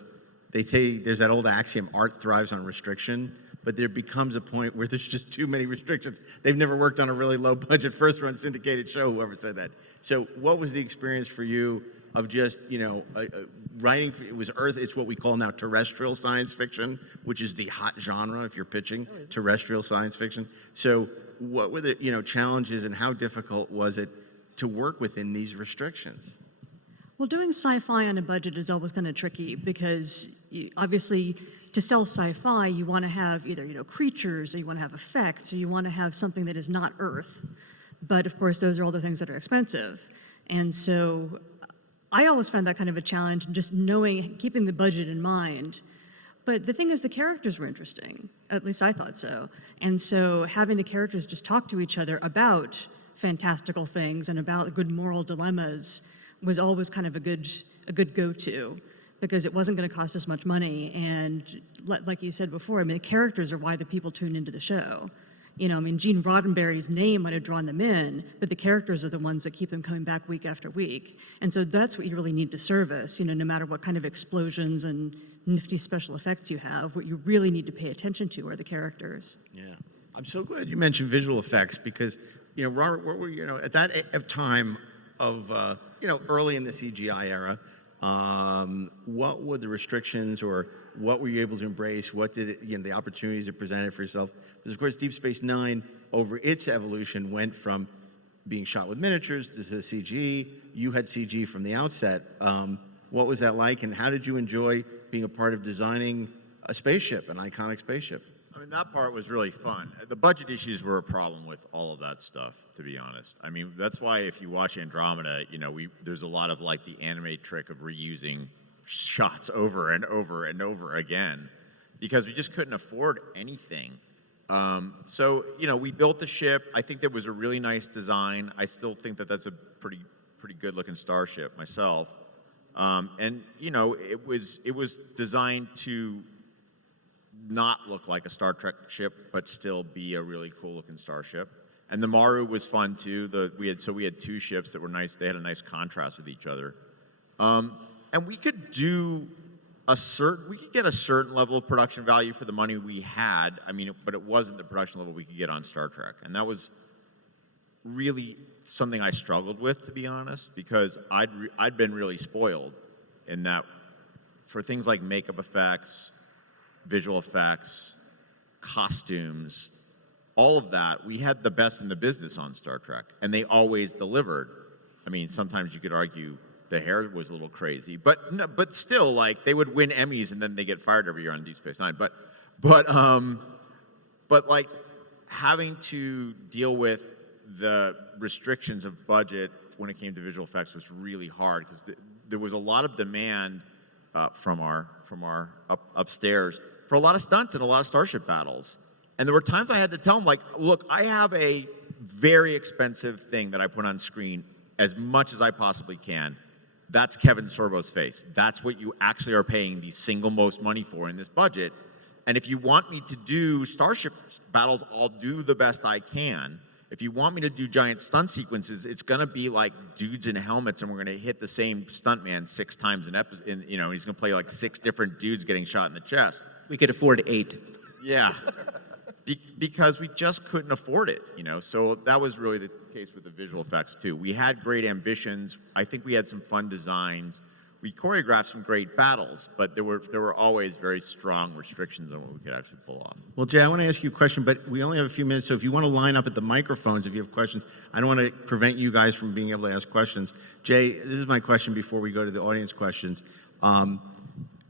they say there's that old axiom: art thrives on restriction. But there becomes a point where there's just too many restrictions. They've never worked on a really low budget first run syndicated show, whoever said that. So what was the experience for you of just, you know, writing, it was Earth, it's what we call now terrestrial science fiction, which is the hot genre if you're pitching terrestrial science fiction. So what were the, you know, challenges, and how difficult was it to work within these restrictions? Well, doing sci-fi on a budget is always kind of tricky because obviously to sell sci-fi, you want to have either, you know, creatures, or you want to have effects, or you want to have something that is not Earth. But of course, those are all the things that are expensive. And so I always found that kind of a challenge, just knowing, keeping the budget in mind. But the thing is, the characters were interesting. At least I thought so. And so having the characters just talk to each other about fantastical things and about good moral dilemmas was always kind of a good go-to, because it wasn't going to cost us much money. And like you said before, I mean, the characters are why the people tune into the show. You know, I mean, Gene Roddenberry's name might have drawn them in, but the characters are the ones that keep them coming back week after week. And so that's what you really need to service, you know, no matter what kind of explosions and nifty special effects you have, what you really need to pay attention to are the characters. Yeah. I'm so glad you mentioned visual effects because, you know, Robert, what were, you know, at that time of, you know, early in the CGI era, what were the restrictions or what were you able to embrace? What did it, you know, the opportunities it presented for yourself? Because of course Deep Space Nine, over its evolution, went from being shot with miniatures to CG. You had CG from the outset. What was that like, and how did you enjoy being a part of designing a spaceship, an iconic spaceship? I mean, that part was really fun. The budget issues were a problem with all of that stuff, to be honest. I mean, that's why if you watch Andromeda, you know, there's a lot of like the anime trick of reusing shots over and over and over again because we just couldn't afford anything. So, you know, we built the ship. I think that was a really nice design. I still think that that's a pretty good looking starship myself. And, you know, it was designed to not look like a Star Trek ship, but still be a really cool looking starship. And the Maru was fun too. We had two ships that were nice. They had a nice contrast with each other. And we could get a certain level of production value for the money we had. I mean, but it wasn't the production level we could get on Star Trek. And that was really something I struggled with, to be honest, because I'd been really spoiled in that for things like makeup effects, visual effects, costumes, all of that, we had the best in the business on Star Trek, and they always delivered. I mean, sometimes you could argue the hair was a little crazy, but no, but still, like, they would win Emmys and then they get fired every year on Deep Space Nine. But like having to deal with the restrictions of budget when it came to visual effects was really hard because there was a lot of demand from our upstairs for a lot of stunts and a lot of starship battles. And there were times I had to tell them, like, look, I have a very expensive thing that I put on screen as much as I possibly can. That's Kevin Sorbo's face. That's what you actually are paying the single most money for in this budget. And if you want me to do starship battles, I'll do the best I can. If you want me to do giant stunt sequences, it's going to be like dudes in helmets, and we're going to hit the same stuntman 6 times an episode. You know, he's going to play like 6 different dudes getting shot in the chest. We could afford 8. Yeah. Because we just couldn't afford it, you know. So that was really the case with the visual effects too. We had great ambitions. I think we had some fun designs. We choreographed some great battles, but there were always very strong restrictions on what we could actually pull off. Well, Jay, I want to ask you a question, but we only have a few minutes, so if you want to line up at the microphones if you have questions. I don't want to prevent you guys from being able to ask questions. Jay, this is my question before we go to the audience questions.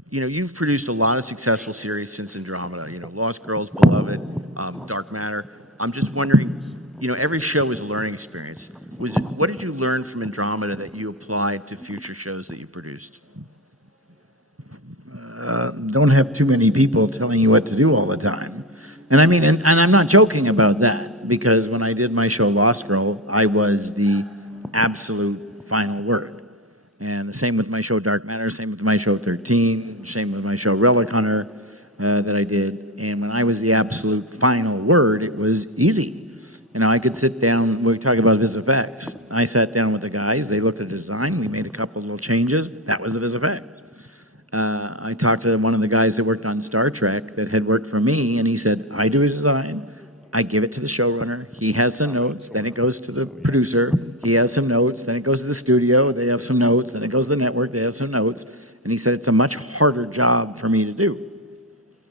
You know, you've produced a lot of successful series since Andromeda, you know, Lost Girls, Beloved, Dark Matter. I'm just wondering, you know, every show is a learning experience. What did you learn from Andromeda that you applied to future shows that you produced? Don't have too many people telling you what to do all the time. And I mean, and I'm not joking about that, because when I did my show Lost Girl, I was the absolute final word. And the same with my show Dark Matter, same with my show 13, same with my show Relic Hunter that I did. And when I was the absolute final word, it was easy. You know, I could sit down, we were talking about vis effects. I sat down with the guys, they looked at the design, we made a couple little changes, that was the vis effect. I talked to one of the guys that worked on Star Trek that had worked for me, and he said, I do his design, I give it to the showrunner, he has some notes, then it goes to the producer, he has some notes, then it goes to the studio, they have some notes, then it goes to the network, they have some notes, and he said, it's a much harder job for me to do.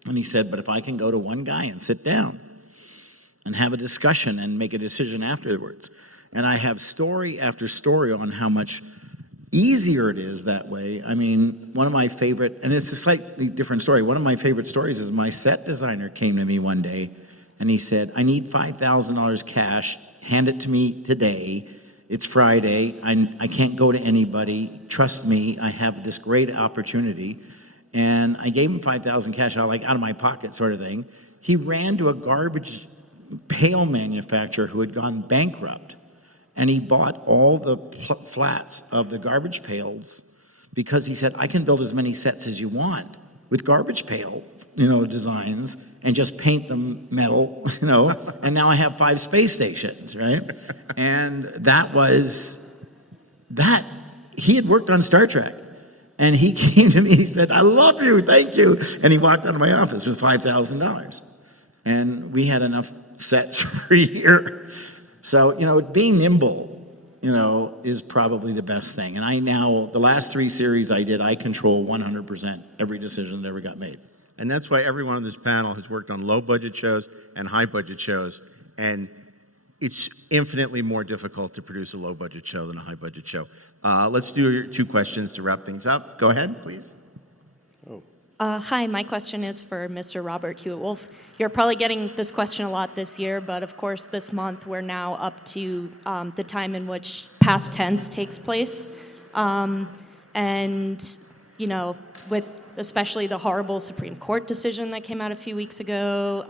And he said, but if I can go to one guy and sit down and have a discussion and make a decision afterwards, and I have story after story on how much easier it is that way. I mean, one of my favorite, and it's a slightly different story, one of my favorite stories is my set designer came to me one day and he said, I need $5,000 cash, hand it to me today, it's Friday, I can't go to anybody, trust me, I have this great opportunity. And I gave him $5,000 cash out, like out of my pocket sort of thing. He ran to a garbage pail manufacturer who had gone bankrupt, and he bought all the flats of the garbage pails because he said, I can build as many sets as you want with garbage pail designs and just paint them metal, and now I have 5 space stations, right? And he had worked on Star Trek. And he came to me, he said, I love you, thank you. And he walked out of my office with $5,000. And we had enough sets for a year. So, being nimble, is probably the best thing. And the last 3 series I did, I control 100% every decision that ever got made. And that's why everyone on this panel has worked on low-budget shows and high-budget shows. And it's infinitely more difficult to produce a low-budget show than a high-budget show. Let's do your 2 questions to wrap things up. Go ahead, please. Hi, my question is for Mr. Robert Hewitt Wolf. You're probably getting this question a lot this year, but of course this month we're now up to the time in which past tense takes place. And, with especially the horrible Supreme Court decision that came out a few weeks ago,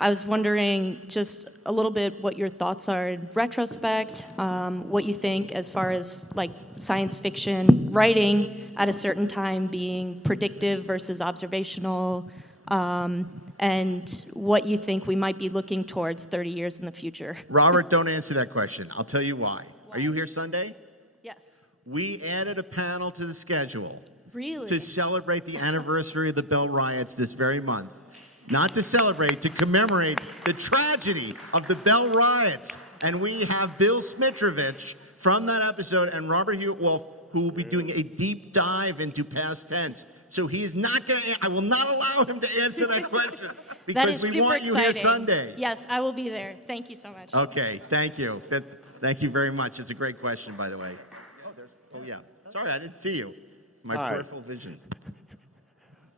I was wondering just a little bit what your thoughts are in retrospect, what you think as far as like science fiction writing at a certain time being predictive versus observational, and what you think we might be looking towards 30 years in the future. Robert, don't answer that question. I'll tell you why. Are you here Sunday? Yes. We added a panel to the schedule. Really? To celebrate the anniversary of the Bell Riots this very month. Not to celebrate, to commemorate the tragedy of the Bell Riots. And we have Bill Smitrovich from that episode and Robert Hewitt Wolf, who will be doing a deep dive into past tense. So he's not going to, I will not allow him to answer that question. Because we want you here Sunday. Yes, I will be there. Thank you so much. Okay, thank you. Thank you very much. It's a great question, by the way. Oh, yeah. Sorry, I didn't see you. My peripheral vision.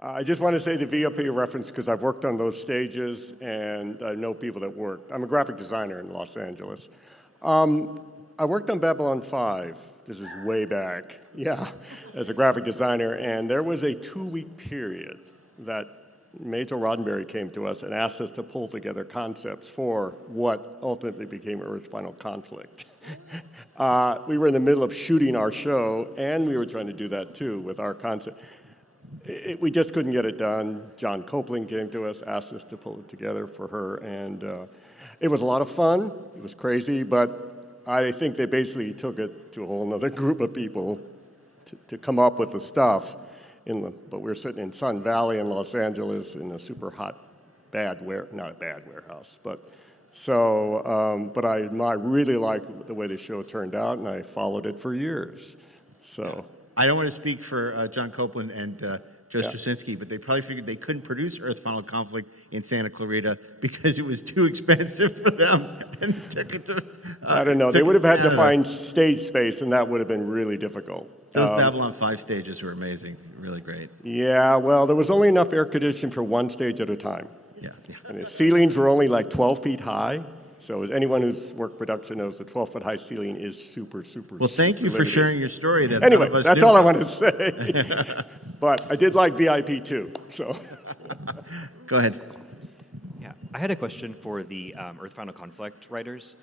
I just want to say the VOP reference because I've worked on those stages and I know people that worked. I'm a graphic designer in Los Angeles. I worked on Babylon 5. This is way back, as a graphic designer. And there was a 2-week period that Major Roddenberry came to us and asked us to pull together concepts for what ultimately became Earth's Final Conflict. We were in the middle of shooting our show, and we were trying to do that too with our concept. We just couldn't get it done. John Copeland came to us, asked us to pull it together for her, and it was a lot of fun. It was crazy, but I think they basically took it to a whole other group of people to come up with the stuff. But we're sitting in Sun Valley in Los Angeles in a super hot, not a bad warehouse, but so, but I really like the way the show turned out, and I followed it for years. So I don't want to speak for John Copeland and Joe Straczynski, but they probably figured they couldn't produce Earth Final Conflict in Santa Clarita because it was too expensive for them, and took it to. I don't know. They would have had to find stage space, and that would have been really difficult. Those Babylon 5 stages were amazing, really great. Yeah, well, there was only enough air conditioning for 1 stage at a time. Yeah. And the ceilings were only like 12 feet high. So as anyone who's worked production knows, the 12-foot high ceiling is super, super. Well, thank you for sharing your story. That anyway, that's all I wanted to say. But I did like VIP too. So. Go ahead. Yeah, I had a question for the Earth Final Conflict writers.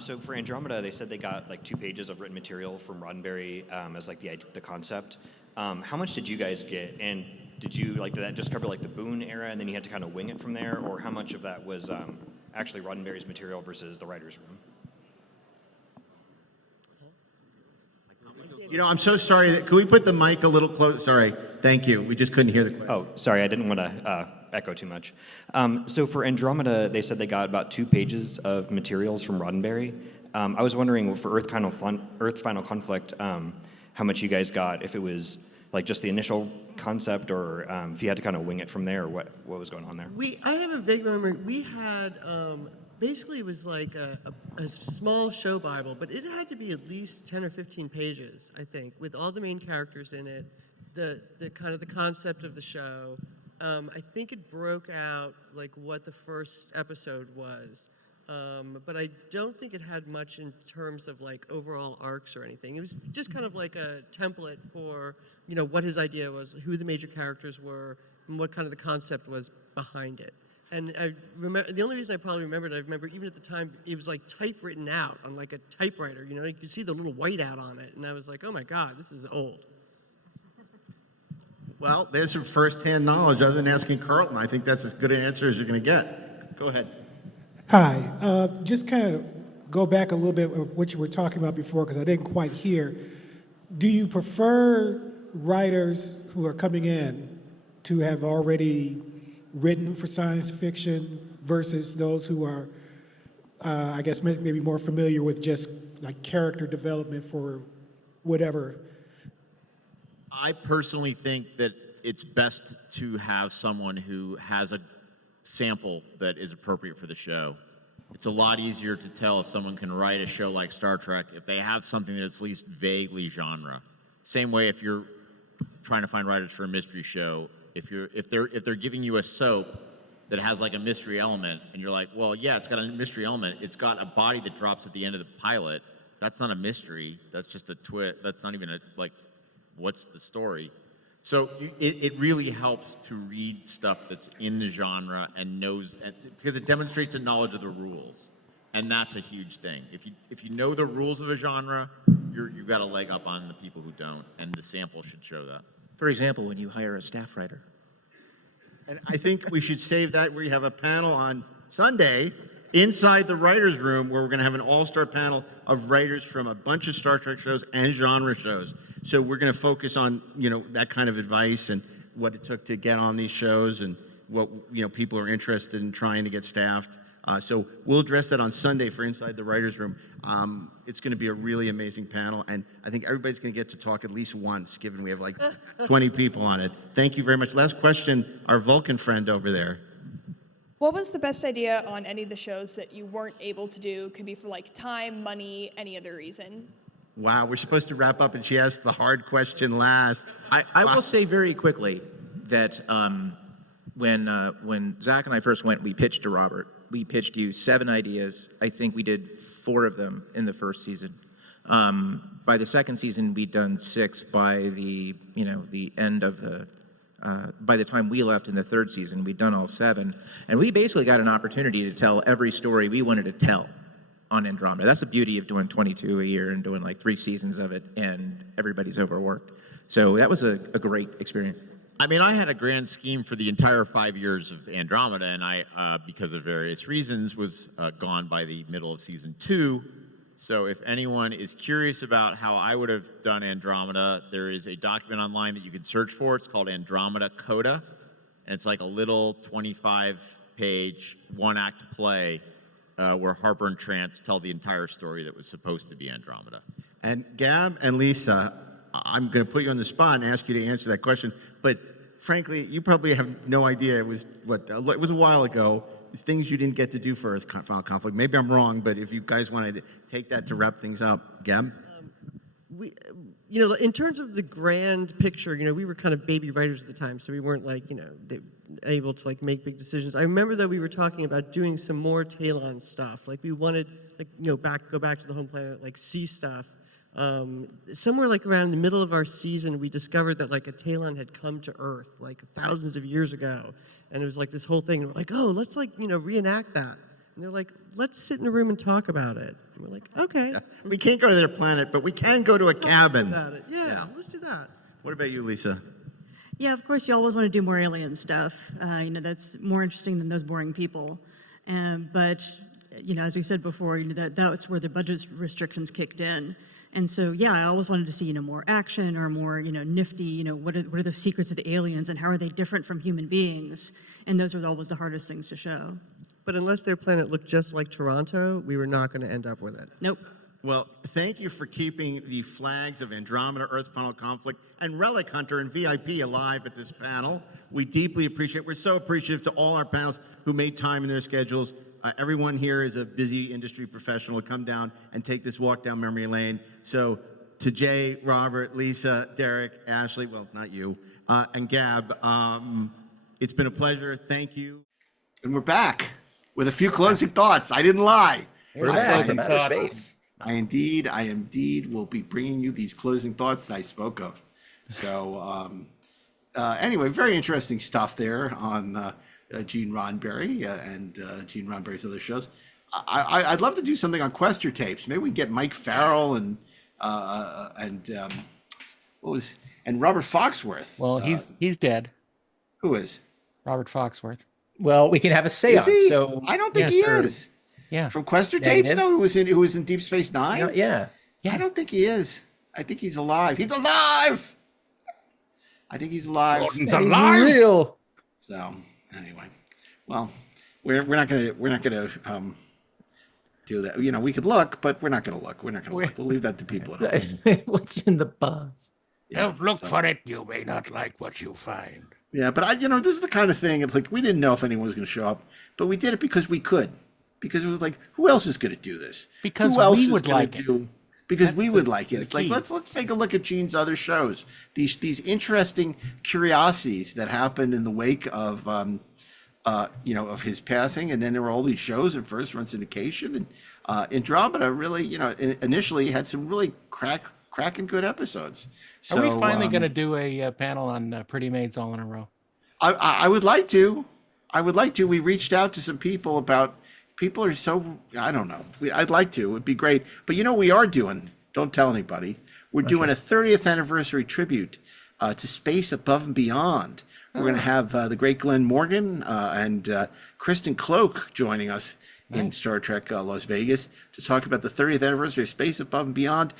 So for Andromeda, they said they got like 2 pages of written material from Roddenberry as like the concept. How much did you guys get? And did that just cover like the Boone era, and then you had to kind of wing it from there, or how much of that was actually Roddenberry's material versus the writer's room? I'm so sorry. Can we put the mic a little close? Sorry. Thank you. We just couldn't hear the question. Oh, sorry. I didn't want to echo too much. So for Andromeda, they said they got about 2 pages of materials from Roddenberry. I was wondering for Earth Final Conflict, how much you guys got, if it was like just the initial concept, or if you had to kind of wing it from there, or what was going on there? I have a vague memory. We had, basically it was like a small show Bible, but it had to be at least 10 or 15 pages, I think, with all the main characters in it, the kind of the concept of the show. I think it broke out like what the first episode was. But I don't think it had much in terms of like overall arcs or anything. It was just kind of like a template for, what his idea was, who the major characters were, and what kind of the concept was behind it. And I remember, the only reason I probably remembered, I remember even at the time, it was like typewritten out on like a typewriter, you could see the little whiteout on it. And I was like, oh my God, this is old. Well, there's some first-hand knowledge. Other than asking Carlton, I think that's as good an answer as you're going to get. Go ahead. Hi. Just kind of go back a little bit of what you were talking about before, because I didn't quite hear. Do you prefer writers who are coming in to have already written for science fiction versus those who are, I guess, maybe more familiar with just like character development for whatever? I personally think that it's best to have someone who has a sample that is appropriate for the show. It's a lot easier to tell if someone can write a show like Star Trek if they have something that's at least vaguely genre. Same way if you're trying to find writers for a mystery show, if they're giving you a soap that has like a mystery element and you're like, well, yeah, it's got a mystery element. It's got a body that drops at the end of the pilot. That's not a mystery. That's just a twist. That's not even what's the story? So it really helps to read stuff that's in the genre and knows, because it demonstrates a knowledge of the rules, and that's a huge thing. If you know the rules of a genre, you've got a leg up on the people who don't, and the sample should show that. For example, when you hire a staff writer. And I think we should save that. We have a panel on Sunday inside the writers' room where we're going to have an all-star panel of writers from a bunch of Star Trek shows and genre shows. So we're going to focus on, that kind of advice and what it took to get on these shows and what, people are interested in trying to get staffed. So we'll address that on Sunday for Inside the Writers' Room. It's going to be a really amazing panel, and I think everybody's going to get to talk at least once, given we have like 20 people on it. Thank you very much. Last question, our Vulcan friend over there. What was the best idea on any of the shows that you weren't able to do? Could be for like time, money, any other reason. Wow, we're supposed to wrap up and she asked the hard question last. I will say very quickly that when Zach and I first went, we pitched to Robert. We pitched you 7 ideas. I think we did 4 of them in the first season. By the second season, we'd done 6. By the end of the by the time we left in the third season, we'd done all 7. And we basically got an opportunity to tell every story we wanted to tell on Andromeda. That's the beauty of doing 22 a year and doing like 3 seasons of it, and everybody's overworked. So that was a great experience. I mean, I had a grand scheme for the entire 5 years of Andromeda, and I, because of various reasons, was gone by the middle of season 2. So if anyone is curious about how I would have done Andromeda, there is a document online that you can search for. It's called Andromeda Coda, and it's like a little 25-page, 1-act play where Harper and Trance tell the entire story that was supposed to be Andromeda. And Gab and Lisa, I'm going to put you on the spot and ask you to answer that question, but frankly, you probably have no idea. It was it was a while ago. It's things you didn't get to do for Earth Final Conflict. Maybe I'm wrong, but if you guys want to take that to wrap things up, Gab. In terms of the grand picture, we were kind of baby writers at the time, so we weren't able to make big decisions. I remember that we were talking about doing some more Talon stuff. Like we wanted, go back to the home planet, see stuff. Somewhere around the middle of our season, we discovered that a Talon had come to Earth thousands of years ago, and it was this whole thing. And we're like, oh, let's reenact that. And they're like, let's sit in a room and talk about it. And we're like, okay. Yeah. We can't go to their planet, but we can go to a cabin. Yeah, let's do that. What about you, Lisa? Yeah, of course, you always want to do more alien stuff. That's more interesting than those boring people. But as we said before, that's where the budget restrictions kicked in. And so, yeah, I always wanted to see, more action or more, nifty, what are the secrets of the aliens and how are they different from human beings? And those were always the hardest things to show. But unless their planet looked just like Toronto, we were not going to end up with it. Nope. Well, thank you for keeping the flags of Andromeda, Earth Final Conflict, and Relic Hunter and VIP alive at this panel. We deeply appreciate it. We're so appreciative to all our panels who made time in their schedules. Everyone here is a busy industry professional to come down and take this walk down memory lane. So to Jay, Robert, Lisa, Derek, Ashley, well, not you, and Gab, it's been a pleasure. Thank you. And we're back with a few closing thoughts. I didn't lie. We're back from outer space. I indeed will be bringing you these closing thoughts that I spoke of. So anyway, very interesting stuff there on Gene Roddenberry and Gene Roddenberry's other shows. I'd love to do something on Quester tapes. Maybe we can get Mike Farrell and and Robert Foxworth. Well, he's dead. Who is? Robert Foxworth. Well, we can have a seance. So I don't think he is. Yeah. From Quester tapes, no, who was in Deep Space Nine. Yeah. I don't think he is. I think he's alive. He's alive. I think he's alive. He's alive. Real. So anyway, well, we're not gonna do that. You know, we could look, but we're not gonna look. We'll leave that to people at home. What's in the box? Don't look for it. You may not like what you find. Yeah, but this is the kind of thing. It's like we didn't know if anyone was going to show up, but we did it because we could. Because it was like, who else is going to do this? Because who else we is would gonna like it. Because we would like it. the It's like key. let's take a look at Gene's other shows. These interesting curiosities that happened in the wake of of his passing, and then there were all these shows and first run syndication, and Andromeda really initially had some really cracking good episodes. So, Are we finally going to do a panel on Pretty Maids all in a row? I would like to. We reached out to some people about. People are so, I don't know. I'd like to. It would be great. But we are doing, don't tell anybody, we're doing a 30th anniversary tribute to Space Above and Beyond. We're going to have the great Glenn Morgan and Kristen Cloak joining us in Star Trek Las Vegas to talk about the 30th anniversary of Space Above and Beyond,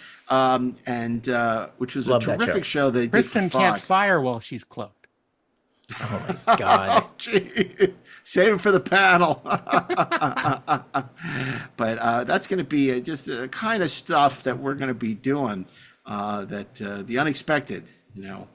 which was Love a that terrific show they Kristen did for can't Fox. fire while she's cloaked. Oh my God. Gee. Save it for the panel. But that's going to be just the kind of stuff that we're going to be doing, the unexpected, that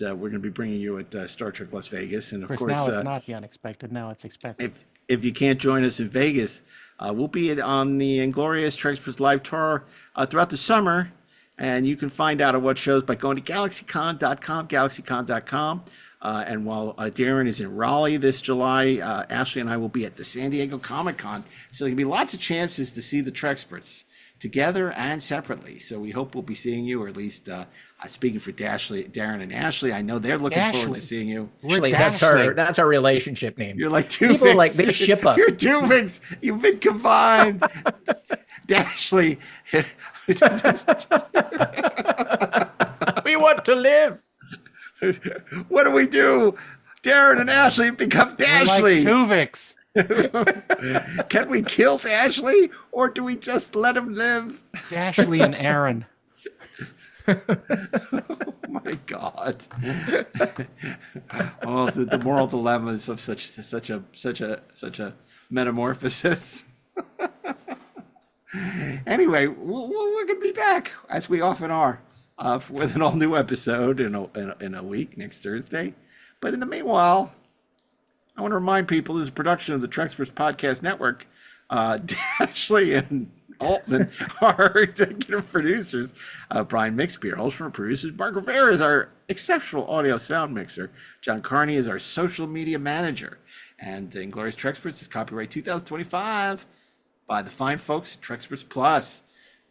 we're going to be bringing you at Star Trek Las Vegas. And of course, now it's not the unexpected. Now it's expected. If you can't join us in Vegas, we'll be on the Inglorious Treksperts live tour throughout the summer. And you can find out at what shows by going to galaxycon.com. And while DAREN is in Raleigh this July, Ashley and I will be at the San Diego Comic-Con. So there can be lots of chances to see the Treksperts together and separately. So we hope we'll be seeing you, or at least speaking for DAREN and Ashley, I know they're looking forward to seeing you. Actually, that's our relationship name. You're like two people Vicks. they ship us. You're two Vicks. You've been combined. Dashley. We want to live. What do we do? DAREN and Ashley have become Dashley. Like Tuvix. Can we kill Dashley, or do we just let him live? Dashley and Aaron. Oh my God! Oh, the moral dilemmas of such a metamorphosis. Anyway, we're gonna be back as we often are. With an all-new episode in a week, next Thursday. But in the meanwhile, I want to remind people this is a production of the Treksperts Podcast Network. Dashley and Altman are our executive producers. Brian Mixbeer, host from producers. Mark Rivera is our exceptional audio sound mixer. John Carney is our social media manager. And Inglorious Treksperts is copyright 2025 by the fine folks at Treksperts Plus.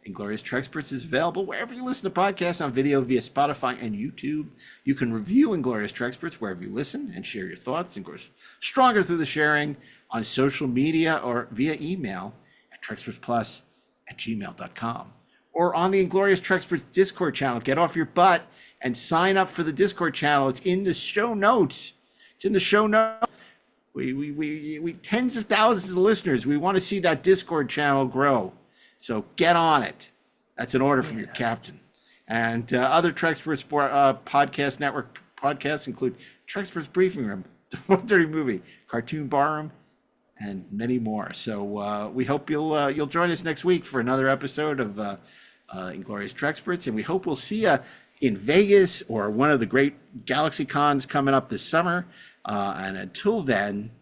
Inglorious Treksperts is available wherever you listen to podcasts on video via Spotify and YouTube. You can review Inglorious Treksperts wherever you listen and share your thoughts and grow stronger through the sharing on social media or via email at trekspertsplus@gmail.com or on the Inglorious Treksperts Discord channel. Get off your butt and sign up for the Discord channel. It's in the show notes. We tens of thousands of listeners. We want to see that Discord channel grow. So get on it. That's an order from your captain. And other Treksperts Podcast Network podcasts include Treksperts Briefing Room, The 430 Movie, Cartoon Barroom, and many more. So we hope you'll join us next week for another episode of Inglorious Treksperts, and we hope we'll see you in Vegas or one of the great Galaxy Cons coming up this summer. And until then,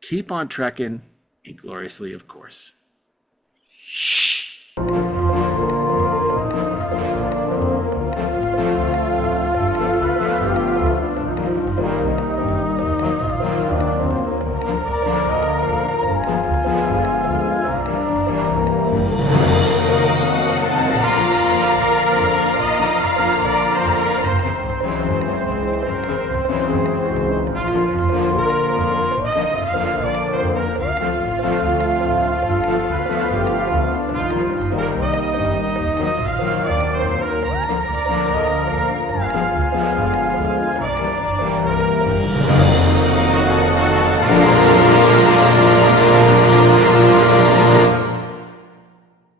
keep on trekking, ingloriously, of course. Shh.